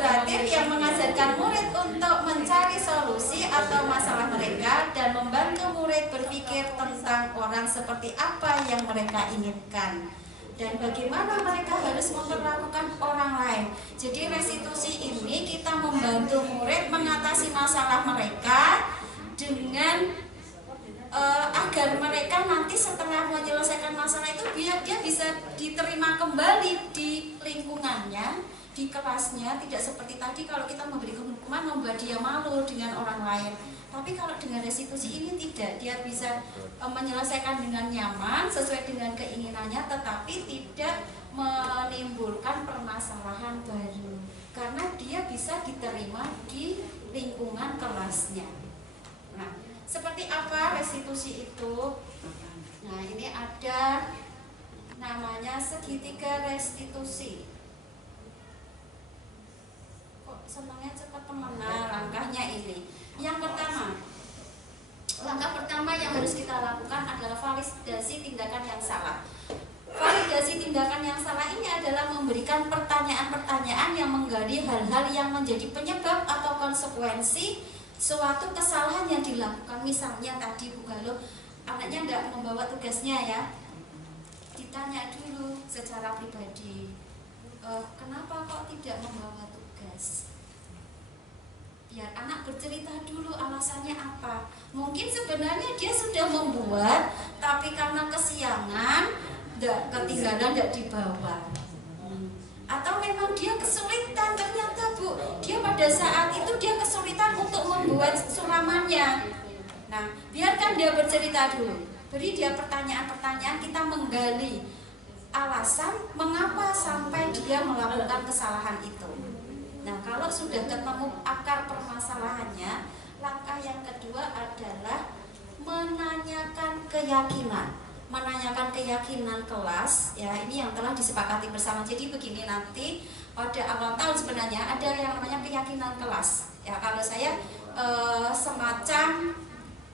kolaboratif yang mengajarkan murid untuk mencari solusi atau masalah mereka dan membantu murid berpikir tentang orang seperti apa yang mereka inginkan dan bagaimana mereka harus memperlakukan orang lain. Jadi restitusi ini kita membantu murid mengatasi masalah mereka dengan agar mereka nanti setelah menyelesaikan masalah itu biar dia bisa diterima kembali di lingkungannya, di kelasnya. Tidak seperti tadi kalau kita memberikan hukuman membuat dia malu dengan orang lain. Tapi kalau dengan restitusi ini tidak, dia bisa menyelesaikan dengan nyaman sesuai dengan keinginannya, tetapi tidak menimbulkan permasalahan baru karena dia bisa diterima di lingkungan kelasnya. Nah, seperti apa restitusi itu? Nah, ini ada namanya segitiga restitusi. Kok senangnya cepat teman? Nah, langkahnya ini. Yang pertama, langkah pertama yang harus kita lakukan adalah validasi tindakan yang salah. Validasi tindakan yang salah ini adalah memberikan pertanyaan-pertanyaan yang menggali hal-hal yang menjadi penyebab atau konsekuensi suatu kesalahan yang dilakukan. Misalnya tadi Bu Galuh, anaknya tidak membawa tugasnya ya, ditanya dulu secara pribadi, kenapa kok tidak membawa tugas? Biar anak bercerita dulu alasannya apa. Mungkin sebenarnya dia sudah membuat, tapi karena kesiangan, ketinggalan, tidak dibawa. Atau memang dia kesulitan, ternyata Bu, dia pada saat itu dia kesulitan untuk membuat sulamannya. Nah, biarkan dia bercerita dulu. Beri dia pertanyaan-pertanyaan, kita menggali alasan mengapa sampai dia melakukan kesalahan itu. Nah, kalau sudah ketemu akar permasalahannya, langkah yang kedua adalah menanyakan keyakinan. Menanyakan keyakinan kelas, ya ini yang telah disepakati bersama. Jadi begini, nanti pada awal tahun sebenarnya ada yang namanya keyakinan kelas. Ya, kalau saya semacam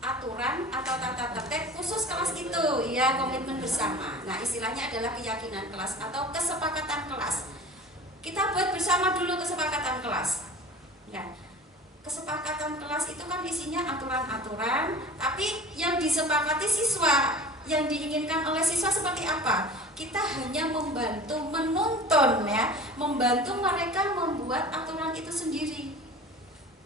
aturan atau tata tertib khusus kelas itu, ya komitmen bersama. Nah, istilahnya adalah keyakinan kelas atau kesepakatan kelas. Kita buat bersama dulu kesepakatan kelas. Ya. Kesepakatan kelas itu kan isinya aturan-aturan, tapi yang disepakati siswa. Yang diinginkan oleh siswa seperti apa? Kita hanya membantu menuntun ya, membantu mereka membuat aturan itu sendiri.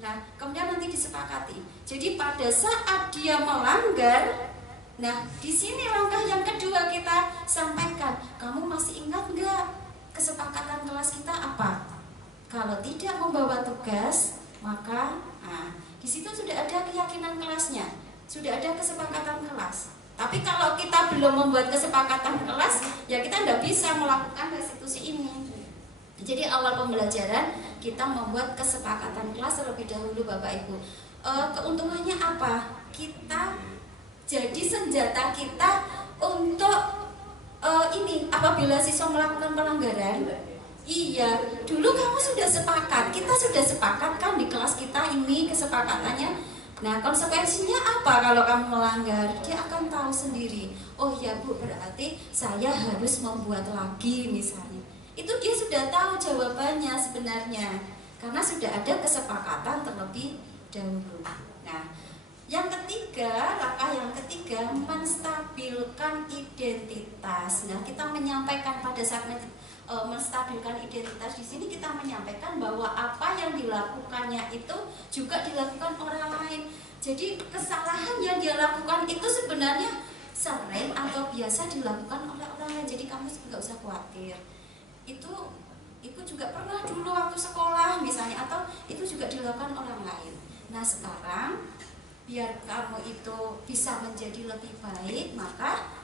Nah, kemudian nanti disepakati. Jadi pada saat dia melanggar, nah di sini langkah yang kedua kita sampaikan. Kamu masih ingat nggak kesepakatan kelas kita apa? Kalau tidak membawa tugas, maka di situ sudah ada keyakinan kelasnya, sudah ada kesepakatan kelas. Tapi kalau kita belum membuat kesepakatan kelas, ya kita tidak bisa melakukan restitusi ini. Jadi awal pembelajaran kita membuat kesepakatan kelas terlebih dahulu Bapak Ibu. Keuntungannya apa? Kita jadi senjata kita untuk ini apabila siswa melakukan pelanggaran. Iya, dulu kamu sudah sepakat, kita sudah sepakat kan di kelas kita ini kesepakatannya. Nah, konsekuensinya apa kalau kamu melanggar? Dia akan tahu sendiri. Oh ya Bu, berarti saya harus membuat lagi misalnya. Itu dia sudah tahu jawabannya sebenarnya. Karena sudah ada kesepakatan terlebih dahulu. Nah, yang ketiga, langkah yang ketiga, menstabilkan identitas. Nah, kita menyampaikan pada saat menstabilkan identitas di sini kita menyampaikan bahwa apa yang dilakukannya itu juga dilakukan orang lain. Jadi kesalahan yang dia lakukan itu sebenarnya sering atau biasa dilakukan oleh orang lain. Jadi kamu nggak usah khawatir. Itu juga pernah dulu waktu sekolah misalnya, atau itu juga dilakukan orang lain. Nah, sekarang biar kamu itu bisa menjadi lebih baik, maka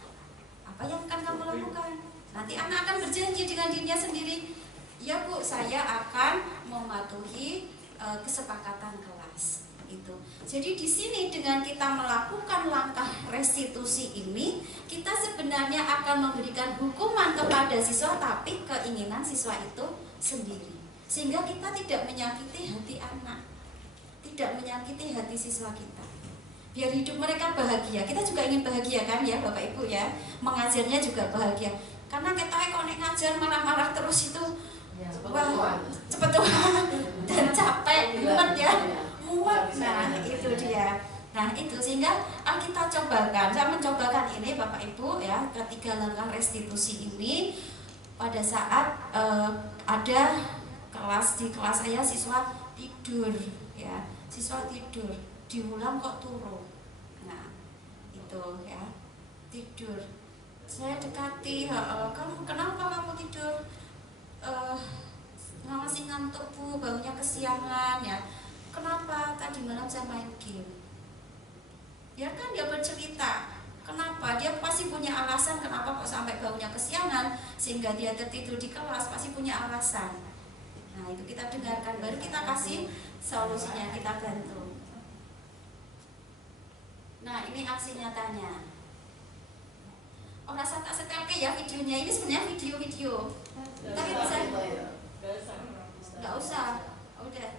apa yang akan kamu lakukan? Nanti anak akan berjanji dengan dirinya sendiri, ya Bu, saya akan mematuhi kesepakatan kelas. Itu. Jadi di sini dengan kita melakukan langkah restitusi ini, kita sebenarnya akan memberikan hukuman kepada siswa, tapi keinginan siswa itu sendiri. Sehingga kita tidak menyakiti hati anak, tidak menyakiti hati siswa kita. Biar hidup mereka bahagia. Kita juga ingin bahagia kan ya Bapak Ibu ya. Mengajarnya juga bahagia. Karena kita kalau ngajar marah-marah terus itu Ya, Wah, cepet tua dan capek, mumet ya, mumet. Nah, itu dia. Nah, itu sehingga kita cobakan, saya mencobakan ini Bapak Ibu ya, ketiga langkah restitusi ini pada saat ada kelas di kelas saya siswa tidur ya, siswa tidur, diulang kok turun. Nah, itu ya, tidur. Saya dekati, kamu kenapa kamu tidur? Masih ngantuk Bu, bangunnya kesiangan ya. Kenapa? Tadi malam saya main game. Ya kan dia bercerita. Kenapa? Dia pasti punya alasan kenapa kok sampai bangunnya kesiangan sehingga dia tertidur di kelas, pasti punya alasan. Nah, itu kita dengarkan, baru kita kasih solusinya, kita bantu. Nah, ini aksi nyatanya. Oh, rasa tak setelke ya videonya. Ini sebenarnya video-video. Tapi bisa nggak usah, udah.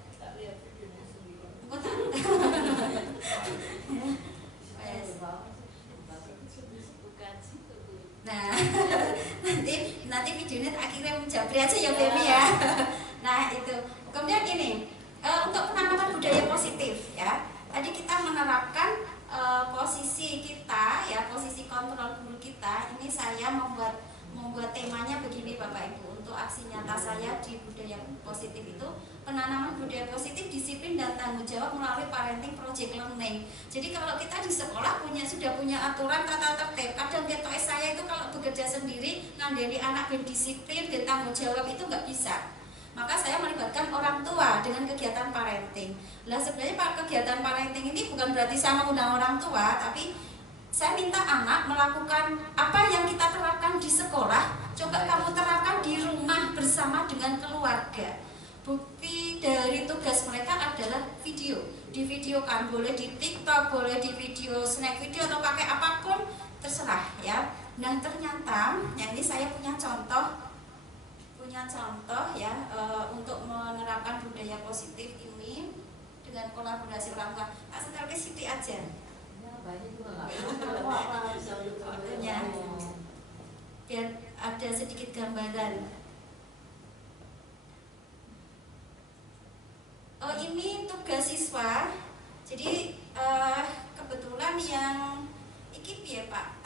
Nah, nanti videonya akhirnya menjabri aja ya Bemi ya. Nah itu. Kemudian ini untuk penanaman budaya positif ya. Tadi kita menerapkan posisi kita ya, posisi kontrol guru kita. Ini saya membuat temanya begini Bapak Ibu. Untuk aksi nyata saya di budaya positif itu penanaman budaya positif, disiplin dan tanggung jawab melalui parenting project learning. Jadi kalau kita di sekolah sudah punya aturan tata tertib. Kadang ketok saya itu kalau bekerja sendiri ngandeli anak berdisiplin dan tanggung jawab itu nggak bisa. Maka saya melibatkan orang tua dengan kegiatan parenting. Lah sebenarnya kegiatan parenting ini bukan berarti saya mengundang orang tua, tapi saya minta anak melakukan apa yang kita terapkan di sekolah, coba kamu terapkan di rumah bersama dengan keluarga. Bukti dari tugas mereka adalah video. Divideokan, boleh di TikTok, boleh di video snack video atau pakai apapun, terserah ya. Nah ternyata, ya ini saya punya contoh ya untuk menerapkan budaya positif ini dengan kolaborasi orang tua. Tak setel ke Siti aja. Fotonya, biar ada sedikit gambaran. Oh ini tugas siswa. Jadi kebetulan yang iki ya Pak.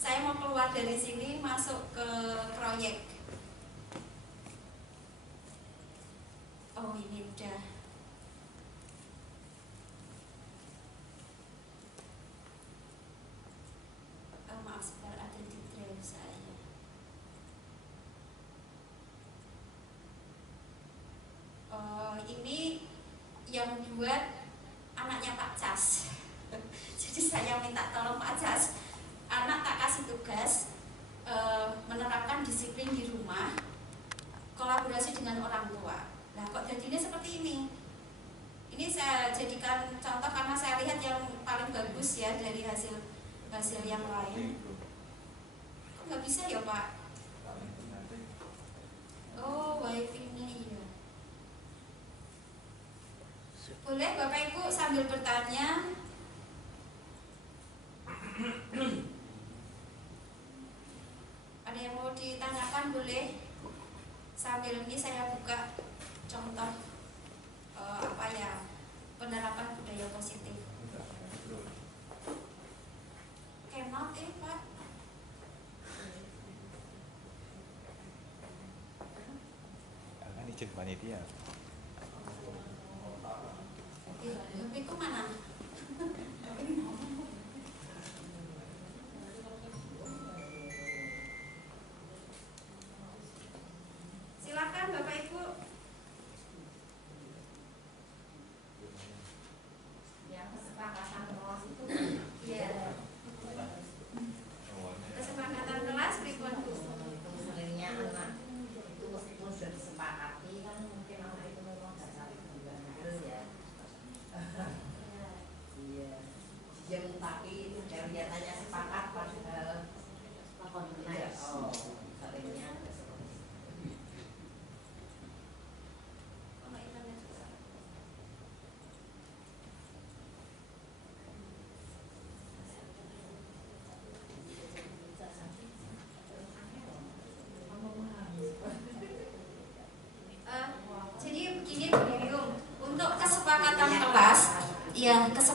Saya mau keluar dari sini masuk ke proyek. Oh ini udah. Maaf sebentar, ada di drive saya. Ini yang buat anaknya Pak Cas. Jadi saya minta tolong Pak Cas, anak tak kasih tugas menerapkan disiplin di rumah, kolaborasi dengan orang tua. Nah kok jadinya seperti ini? Ini saya jadikan contoh karena saya lihat yang paling bagus ya dari hasil yang lain. Kok nggak bisa ya Pak? Oh wifi-nya iya. Boleh Bapak Ibu sambil bertanya. Ada yang mau ditanyakan boleh. Sambil ini saya buka contoh penerapan budaya positif. Cannot Pak. Kan izin panitia. Tapi kok mana? Silakan Bapak Ibu. Yang kesepakatan kelas itu Iya. Kesepakatan kelas pripun Bu? itu seringnya anak itu meskipun sudah disepakati kan mungkin anak itu memang gak cari benar ya. Iya. Yang tapi kelihatannya sepakat padahal tidak. Oh, seringnya Kalau internet juga.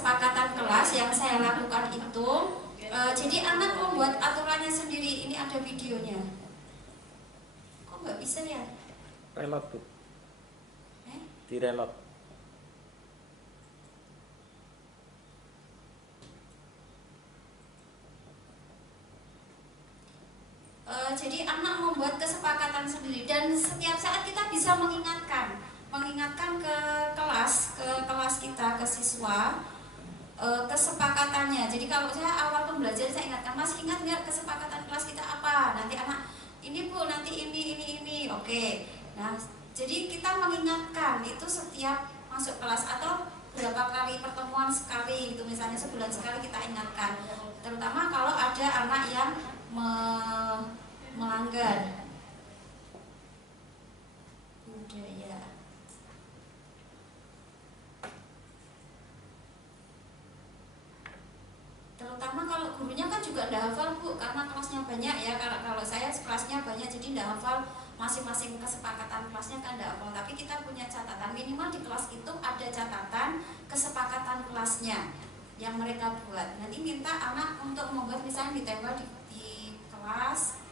kesepakatan kelas yang saya lakukan itu, jadi anak membuat aturannya sendiri. Ini ada videonya. Kok nggak bisa ya? Relot Bu. Direlot. Jadi anak membuat kesepakatan sendiri dan setiap saat kita bisa mengingatkan ke kelas kita, ke siswa kesepakatannya. Jadi kalau saya awal pembelajaran saya ingatkan, Mas ingat nggak kesepakatan kelas kita apa? Nanti anak ini Bu, nanti ini. Oke. Nah, jadi kita mengingatkan itu setiap masuk kelas atau berapa kali pertemuan sekali gitu, misalnya sebulan sekali kita ingatkan. Terutama kalau ada anak yang melanggar budaya. Terutama kalau gurunya kan juga tidak hafal Bu, karena kelasnya banyak ya. Kalau saya kelasnya banyak jadi tidak hafal masing-masing kesepakatan kelasnya kan tidak hafal. Tapi kita punya catatan, minimal di kelas itu ada catatan kesepakatan kelasnya yang mereka buat. Nanti minta anak untuk membuat, misalnya ditempel di kelas,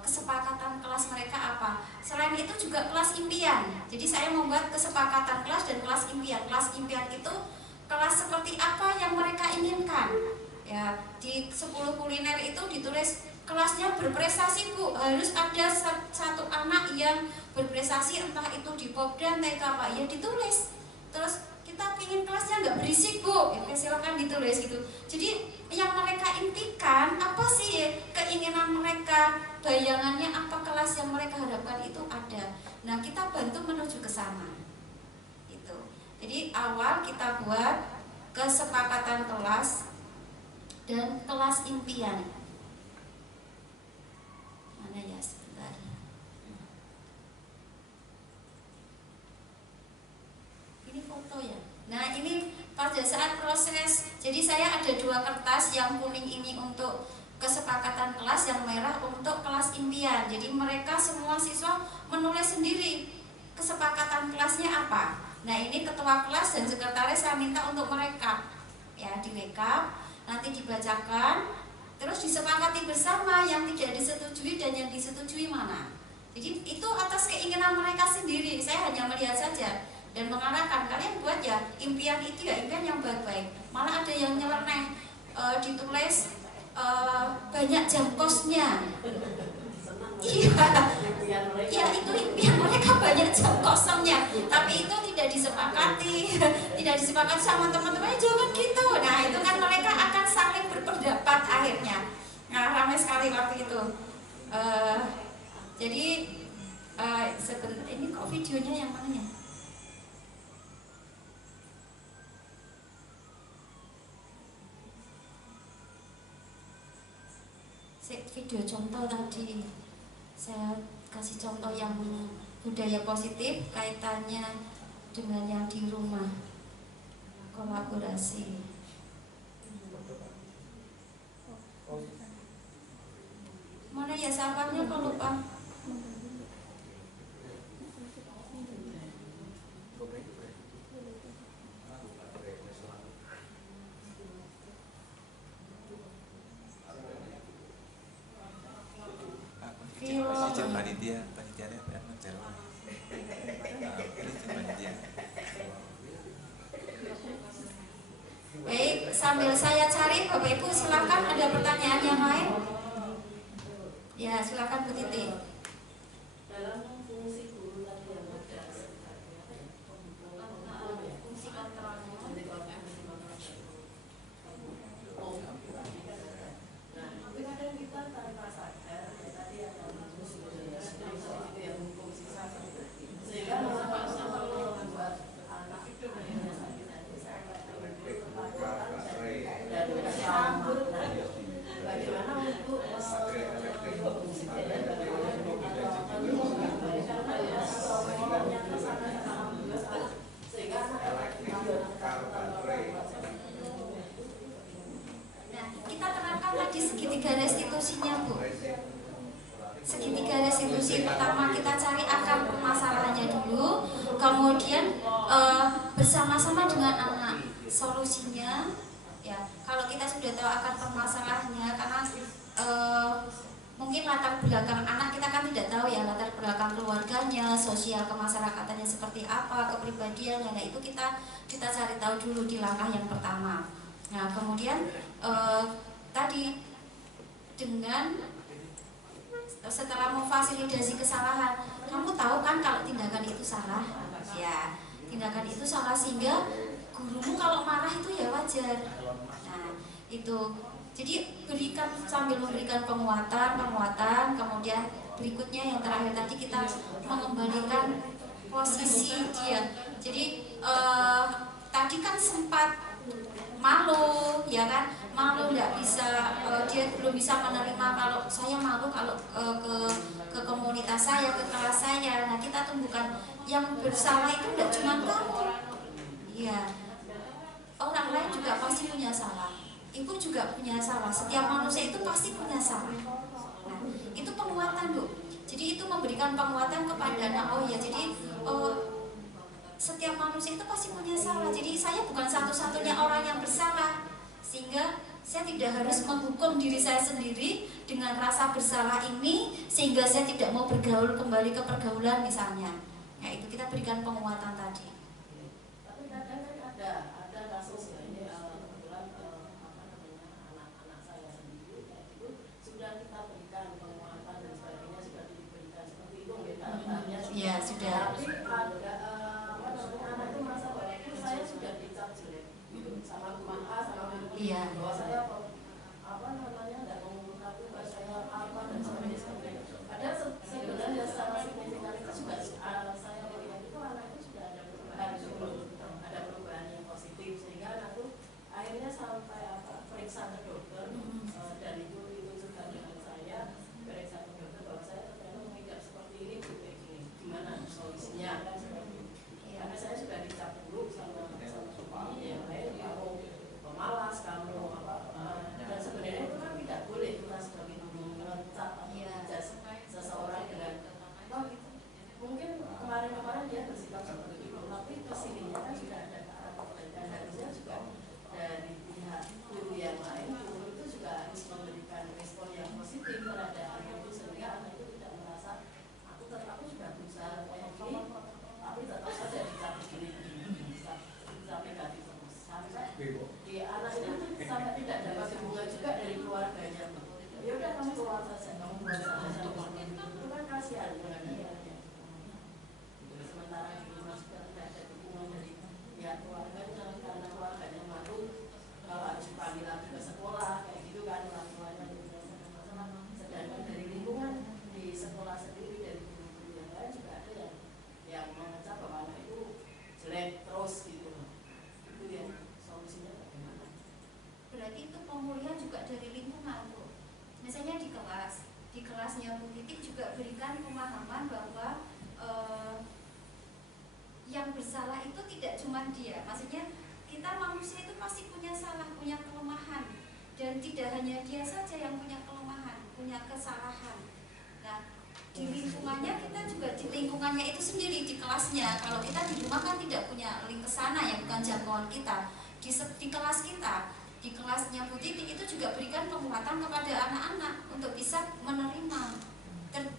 kesepakatan kelas mereka apa. Selain itu juga kelas impian. Jadi saya membuat kesepakatan kelas dan kelas impian. Kelas impian itu kelas seperti apa yang mereka inginkan. Ya, di 10 kuliner itu ditulis kelasnya berprestasi Bu. Harus ada satu anak yang berprestasi, entah itu di Popda, entah itu apa. Ya ditulis. Terus kita ingin kelasnya nggak berisik Bu, ya silakan ditulis gitu. Jadi yang mereka impikan apa sih keinginan mereka, bayangannya apa kelas yang mereka harapkan itu ada. Nah kita bantu menuju ke sana. Itu. Jadi awal kita buat kesepakatan kelas dan kelas impian. Mana ya sebentar. Ini foto ya. Nah ini pada saat proses, jadi saya ada 2 kertas, yang kuning ini untuk kesepakatan kelas, yang merah untuk kelas impian. Jadi mereka semua siswa menulis sendiri kesepakatan kelasnya apa. Nah ini ketua kelas dan sekretaris saya minta untuk merekap, ya direkap, nanti dibacakan, terus disepakati bersama yang tidak disetujui dan yang disetujui mana. Jadi itu atas keinginan mereka sendiri, saya hanya melihat saja dan mengarahkan, kalian buat ya impian itu ya impian yang baik-baik. Malah ada yang nyeleneh, ditulis banyak jam kosnya. Iya itu impian mereka banyak jam kosongnya, tapi itu tidak disepakati, tidak disepakati sama teman-temannya, jangan gitu. Nah itu kan mereka akan saling berpendapat akhirnya. Nah ramai sekali waktu itu. Jadi ini kok videonya yang mana ya? Video contoh tadi saya kasih contoh yang budaya positif kaitannya dengan yang di rumah, kolaborasi. Mana ya sahabatnya kok lupa. Izin panitia ya menjelang. Izin panitia. Baik, sambil saya cari Bapak Ibu silakan ada pertanyaan yang lain. Ya, silakan Bu Titi. Dalam fungsi guru tadi yang ada Fungsi kontrolnya. Nah, tapi kadang kita tanpa sadar tadi ada fungsi budaya itu yang fungsi sasar, sehingga sama membuat anak itu dan sambut bagaimana untuk fungsi budaya Nah, kita terangkan tadi segitiga restitusinya Bu. Segitiga restitusi pertama kita cari akar permasalahannya dulu, kemudian bersama-sama dengan anak solusinya ya, kalau kita sudah tahu akar permasalahannya, karena mungkin latar belakang anak kita kan tidak tahu ya, latar belakang keluarganya, sosial kemasyarakatan seperti apa, kepribadiannya. Nah itu kita cari tahu dulu di langkah yang pertama. Nah kemudian tadi dengan setelah memfasilitasi kesalahan, kamu tahu kan kalau tindakan itu salah, ya tindakan itu salah, sehingga gurumu kalau marah itu ya wajar. Nah itu, jadi berikan sambil memberikan penguatan, kemudian berikutnya yang terakhir tadi kita mengembalikan posisi dia. Jadi tadi kan sempat malu, ya kan, malu nggak bisa, dia belum bisa menerima kalau saya malu kalau ke komunitas saya, ke kelas saya. Nah kita tumbuhkan yang bersalah itu tidak cuma kamu, ya orang lain juga pasti punya salah, ibu juga punya salah, setiap manusia itu pasti punya salah. Nah itu penguatan Bu, jadi itu memberikan penguatan kepada anak. Oh ya, jadi setiap manusia itu pasti punya salah. Jadi saya bukan satu-satunya orang yang bersalah, sehingga saya tidak harus menghukum diri saya sendiri dengan rasa bersalah ini sehingga saya tidak mau bergaul kembali ke pergaulan misalnya. Nah itu kita berikan penguatan tadi. Tapi kadang kan ada kasus ya, ini kebetulan anak-anak saya sendiri kayak gitu, sudah kita berikan penguatan dan sebagainya, sudah diberikan seperti itu tahap-tahapnya. Ya sudah. Tapi ada anak itu merasa bahwa itu saya sudah dicap jelek sama guru A, sama guru B, bahwa saya nggak mengurungkan tugas saya apa dan sebagainya. Padahal sebenarnya secara signifikan itu juga saya melihat itu anak itu sudah ada perubahan yang positif, sehingga anak itu akhirnya sampai periksa ke dokter, dan itu juga dengan saya periksa ke dokter bahwa saya ternyata mengidap seperti ini, kayak gini, gimana solusinya kan seperti itu. Karena saya sudah dicap buruk sama yang lain, kamu pemalas, kamu dan sebenarnya itu kan tidak boleh kita sebagai guru mencap seseorang dengan mungkin kemarin dia bersikap seperti itu, tapi kesininya kan sudah ada dan harusnya juga dari pihak guru yang lain, guru itu juga harus memberikan respon yang positif terhadap anak itu, sehingga anak itu tidak merasa aku sudah berusaha kayak gini tapi tetap saja dicap begini, dicap negatif terus, sampai di anak itu sampai tidak dapat dukungan juga dari keluarganya. Ya udah kamu keluar saja, kamu buat saja, itu kan kasihan dengan dia. Sementara di rumah juga tidak ada dukungan dari pihak keluarganya, karena keluarganya malu kalau harus dipanggil lagi ke sekolah kayak gitu kan, orang tuanya sedangkan dari lingkungan di sekolah sendiri, dari guru-guru yang lain juga ada yang mengecap bahwa anak itu jelek terus gitu. Itu ya solusinya bagaimana? Berarti itu pemulihan juga dari lingkungan Bu. Misalnya di kelasnya Bu Titik juga berikan pemahaman bahwa yang bersalah itu tidak cuma dia. Maksudnya kita manusia itu pasti punya salah, punya kelemahan, dan tidak hanya dia saja yang punya kelemahan, punya kesalahan. Nah di lingkungannya, kita juga di lingkungannya itu sendiri, di kelasnya. Kalau kita di rumah kan tidak punya link ke sana ya, bukan jangkauan kita. Di kelas kita, di kelasnya Bu Titik itu juga berikan penguatan kepada anak-anak untuk bisa menerima,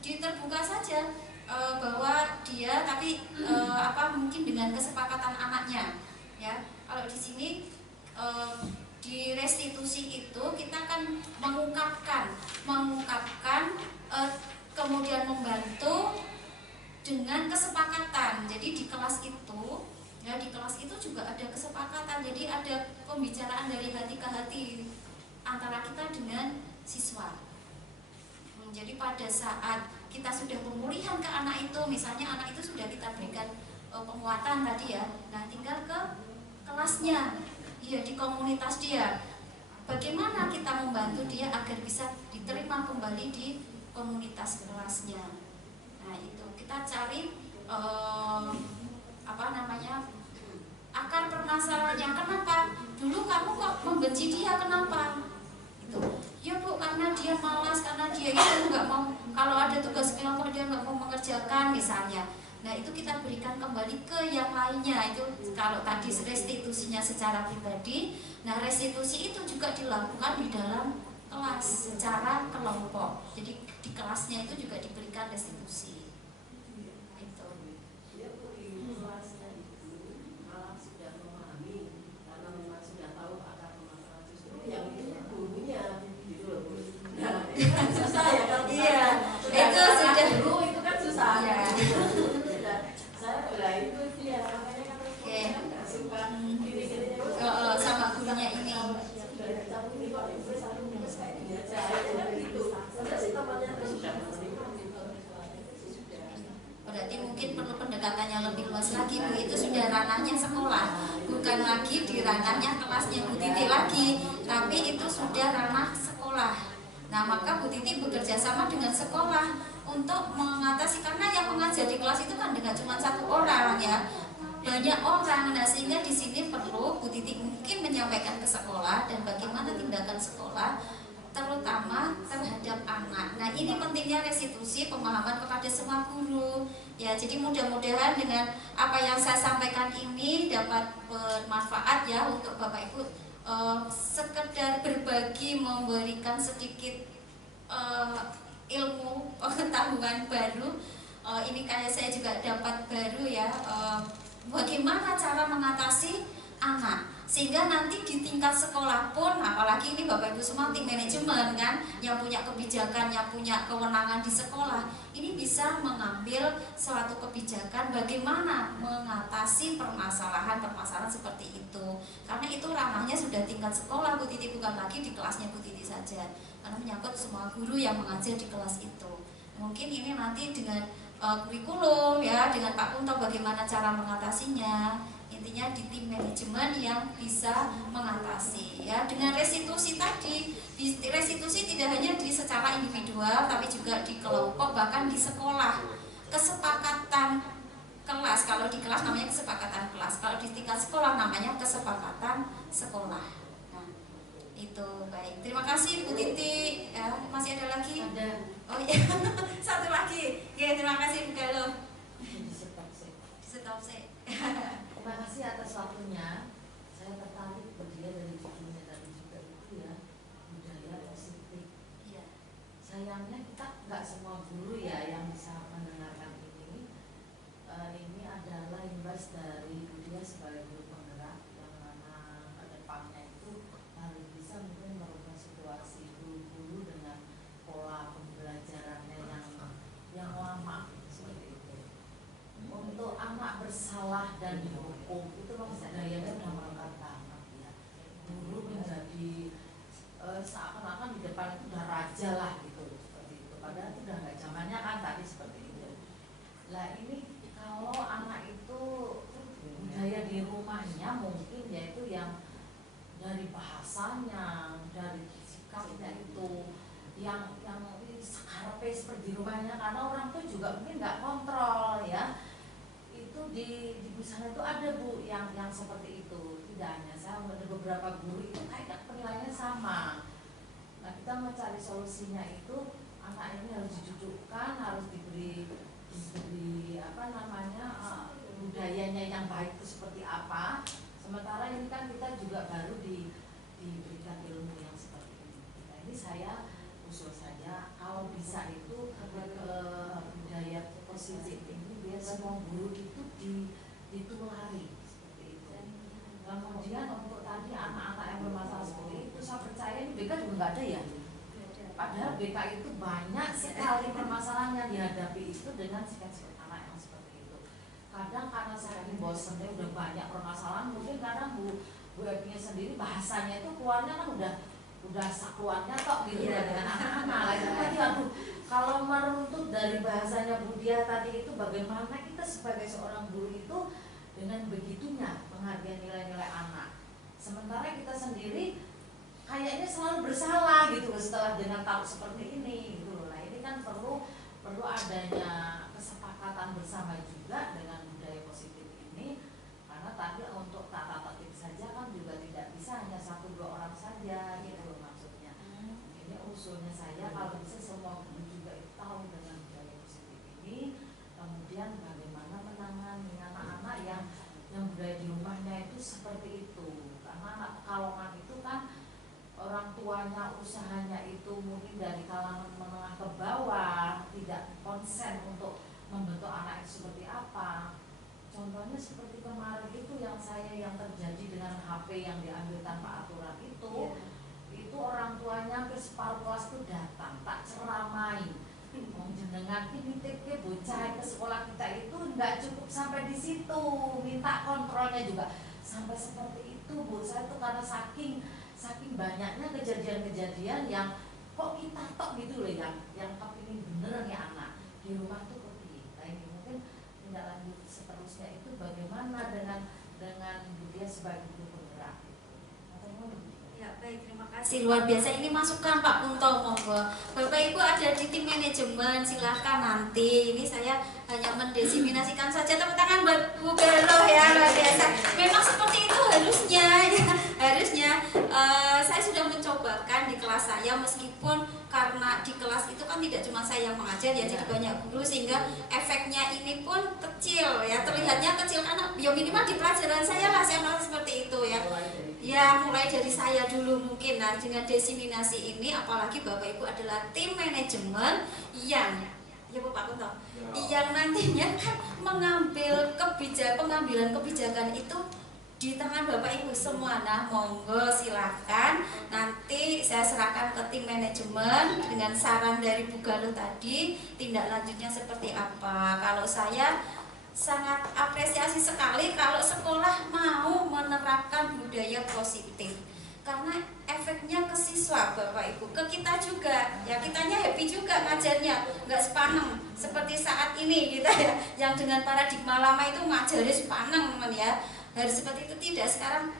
terbuka saja bahwa dia, tapi mungkin dengan kesepakatan anaknya ya. Kalau di sini di restitusi itu kita kan mengungkapkan kemudian membantu dengan kesepakatan. Jadi di kelas itu juga ada kesepakatan. Jadi ada pembicaraan dari hati ke hati antara kita dengan siswa. Jadi pada saat kita sudah pemulihan ke anak itu, misalnya anak itu sudah kita berikan penguatan tadi ya, nah tinggal ke kelasnya, ya di komunitas dia. Bagaimana kita membantu dia agar bisa diterima kembali di komunitas kelasnya. Nah itu kita cari akar permasalahannya. Kenapa dulu kamu kok membenci dia, kenapa? Itu ya Bu, karena dia malas, karena dia itu nggak mau, kalau ada tugas kelompok dia nggak mau mengerjakan misalnya. Nah itu kita berikan kembali ke yang lainnya. Itu kalau tadi restitusinya secara pribadi, nah restitusi itu juga dilakukan di dalam kelas secara kelompok. Jadi di kelasnya itu juga diberikan restitusi. Itu. Dia di kelasnya itu malah sudah memahami karena memang sudah tahu akar permasalahan, justru yang itu gurunya gitu loh Bu. Nah, itu kan susah ya kalau Iya, itu itu sudah guru itu kan susah. Iya. Sudah, saya lah itu dia makanya kan Oke. kan nggak suka gini-gini sama gurunya ini. dari cabut ini kalau Inggris aku minus kayak gini aja kan gitu. Sebenarnya sih temannya itu sudah menerima gitu. Sudah. Berarti mungkin perlu pendekatannya lebih luas lagi, Bu. Itu sudah ranahnya sekolah, bukan lagi di ranahnya kelasnya Bu Titi lagi, tapi itu sudah ranah sekolah. Nah maka Bu Titi bekerja sama dengan sekolah untuk mengatasi, karena yang mengajar di kelas itu kan dengan cuma satu orang ya, banyak orang. Nah sehingga di sini perlu Bu Titi mungkin menyampaikan ke sekolah dan bagaimana tindakan sekolah terutama terhadap anak. Nah ini pentingnya restitusi pemahaman kepada semua guru ya. Jadi mudah-mudahan dengan apa yang saya sampaikan ini dapat bermanfaat ya untuk Bapak Ibu, sekedar berbagi, memberikan sedikit ilmu pengetahuan baru. Ini kayak saya juga dapat baru ya, bagaimana cara mengatasi anak, sehingga nanti di tingkat sekolah pun, apalagi ini Bapak Ibu semua tim manajemen kan, yang punya kebijakan, yang punya kewenangan di sekolah, ini bisa mengambil suatu kebijakan bagaimana mengatasi permasalahan-permasalahan seperti itu. Karena itu ranahnya sudah tingkat sekolah Bu Titi, bukan lagi di kelasnya Bu Titi saja, karena menyangkut semua guru yang mengajar di kelas itu. Mungkin ini nanti dengan kurikulum ya, dengan Pak Kunto bagaimana cara mengatasinya. Intinya di tim manajemen yang bisa mengatasi ya. Dengan restitusi tadi, restitusi tidak hanya di secara individual tapi juga di kelompok, bahkan di sekolah. Kesepakatan kelas, kalau di kelas namanya kesepakatan kelas, kalau di tingkat sekolah namanya kesepakatan sekolah. Nah itu baik, terima kasih Bu Titi ya. Masih ada lagi? Ada. Oh iya, satu lagi ya. Terima kasih Bu Galuh. Stop sih. Terima kasih atas waktunya. Saya tertarik berdiri dari judulnya tadi juga itu ya, budaya positif. Iya. Sayangnya kita nggak semua guru ya yang bisa mendengarkan ini. Ini adalah imbas dari dia sebagai guru penggerak yang mana ke depannya itu harus bisa mungkin merubah situasi guru-guru dengan pola pembelajarannya yang lama seperti itu. Untuk anak bersalah dan dihukum itu memang budayanya sudah melekat banget ya. Guru menjadi seakan-akan di depan itu udah raja lah gitu, seperti itu. Padahal itu udah nggak zamannya kan tadi seperti itu. Lah ini kalau anak itu budaya di rumahnya mungkin yaitu yang dari bahasanya, dari sikapnya itu yang sekarpe seperti di rumahnya, karena orang tuh juga mungkin nggak kontrol ya. Itu di sana itu ada Bu yang seperti itu. Tidak hanya saya, ada beberapa guru itu kayak penilaiannya sama. Nah kita mencari solusinya itu anak ini harus didudukkan, harus diberi apa namanya budayanya yang baik itu seperti apa. Sementara ini kan kita juga baru diberikan ilmu yang seperti ini. Nah ini saya usul saja kalau bisa itu ke budaya positif ini biar semua guru itu ditulari seperti itu. Kemudian untuk tadi anak-anak yang bermasalah seperti itu, saya percaya ini BK juga nggak ada ya. Padahal BK itu banyak sekali permasalahan yang dihadapi itu dengan sikap anak yang seperti itu. Kadang karena saya bosannya udah banyak permasalahan, mungkin kadang Bu Epinya sendiri bahasanya itu keluarnya kan udah sakuannya tok gitu ya dengan anak-anak. Itu tadi aduh, kalau meruntut dari bahasanya Bu Dia tadi itu bagaimana kita sebagai seorang guru itu dengan begitunya menghargai nilai-nilai anak. Sementara kita sendiri kayaknya selalu bersalah gitu setelah dengan tahu seperti ini gitu loh. Nah ini kan perlu adanya kesepakatan bersama juga dengan budaya positif ini, karena tadi untuk tata tertib saja kan juga tidak bisa hanya 1-2 orang saja gitu loh maksudnya. Ini usulnya saya kalau bisa semua guru juga tahu dengan budaya positif ini, kemudian bagaimana menangani anak-anak yang budaya di rumahnya itu seperti itu. Karena anak Pekalongan itu kan orang tuanya usahanya itu mungkin dari kalangan menengah ke bawah, tidak konsen untuk membentuk anak itu seperti apa. Contohnya seperti kemarin itu yang terjadi dengan HP yang diambil tanpa aturan itu orang tuanya hampir separuh kelas itu datang, tak ceramai. Jenengan ini nitipke bocah ke sekolah kita itu enggak cukup sampai di situ, minta kontrolnya juga sampai seperti itu Bu. Saya itu karena saking banyaknya kejadian-kejadian yang kok kita tok gitu loh yang kepingin bener nih anak di rumah tuh kepiye. Nah ini mungkin tindak lanjut seterusnya itu bagaimana dengan dia sebagai guru penggerak. Ya baik, terima kasih luar biasa. Ini masukan Pak Kunto, monggo. Bapak Ibu ada di tim manajemen, silahkan nanti. Ini saya hanya mendesiminasikan saja. Tepuk tangan buat Bu Galuh ya, luar biasa. Memang seperti itu harusnya, ya. Harusnya saya sudah mencobakan di kelas saya, meskipun karena di kelas itu kan tidak cuma saya yang mengajar ya, jadi banyak guru, sehingga efeknya ini pun kecil ya, terlihatnya kecil karena ya minimal di pelajaran saya lah saya merasa seperti itu ya. Ya mulai dari saya dulu mungkin. Nah dengan desiminasi ini apalagi Bapak Ibu adalah tim manajemen yang ya Pak Kunto yang nantinya kan mengambil pengambilan kebijakan itu di tangan Bapak Ibu semua. Nah monggo silakan nanti saya serahkan ke tim manajemen dengan saran dari Bu Galuh tadi tindak lanjutnya seperti apa. Kalau saya sangat apresiasi sekali kalau sekolah mau menerapkan budaya positif, karena efeknya ke siswa Bapak Ibu, ke kita juga ya, kitanya happy juga ngajarnya, nggak sepaneng seperti saat ini kita ya, yang dengan paradigma lama itu ngajarnya sepaneng teman ya, harus seperti itu. Tidak, sekarang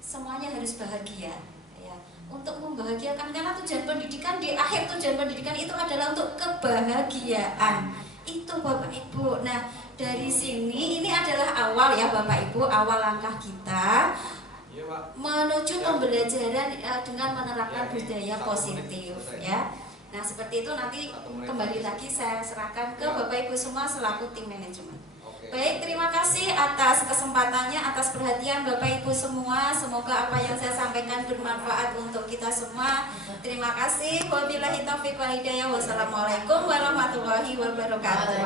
semuanya harus bahagia ya, untuk membahagiakan, karena tujuan pendidikan di akhir tujuan pendidikan itu adalah untuk kebahagiaan itu Bapak Ibu. Nah dari sini ini adalah awal ya Bapak Ibu, awal langkah kita menuju pembelajaran dengan menerapkan budaya positif ya. Nah seperti itu nanti kembali lagi saya serahkan ke Bapak Ibu semua selaku tim manajemen. Baik, terima kasih atas kesempatannya, atas perhatian Bapak Ibu semua. Semoga apa yang saya sampaikan bermanfaat untuk kita semua. Terima kasih. Wabillahi taufiq wal hidayah. Wassalamualaikum warahmatullahi wabarakatuh.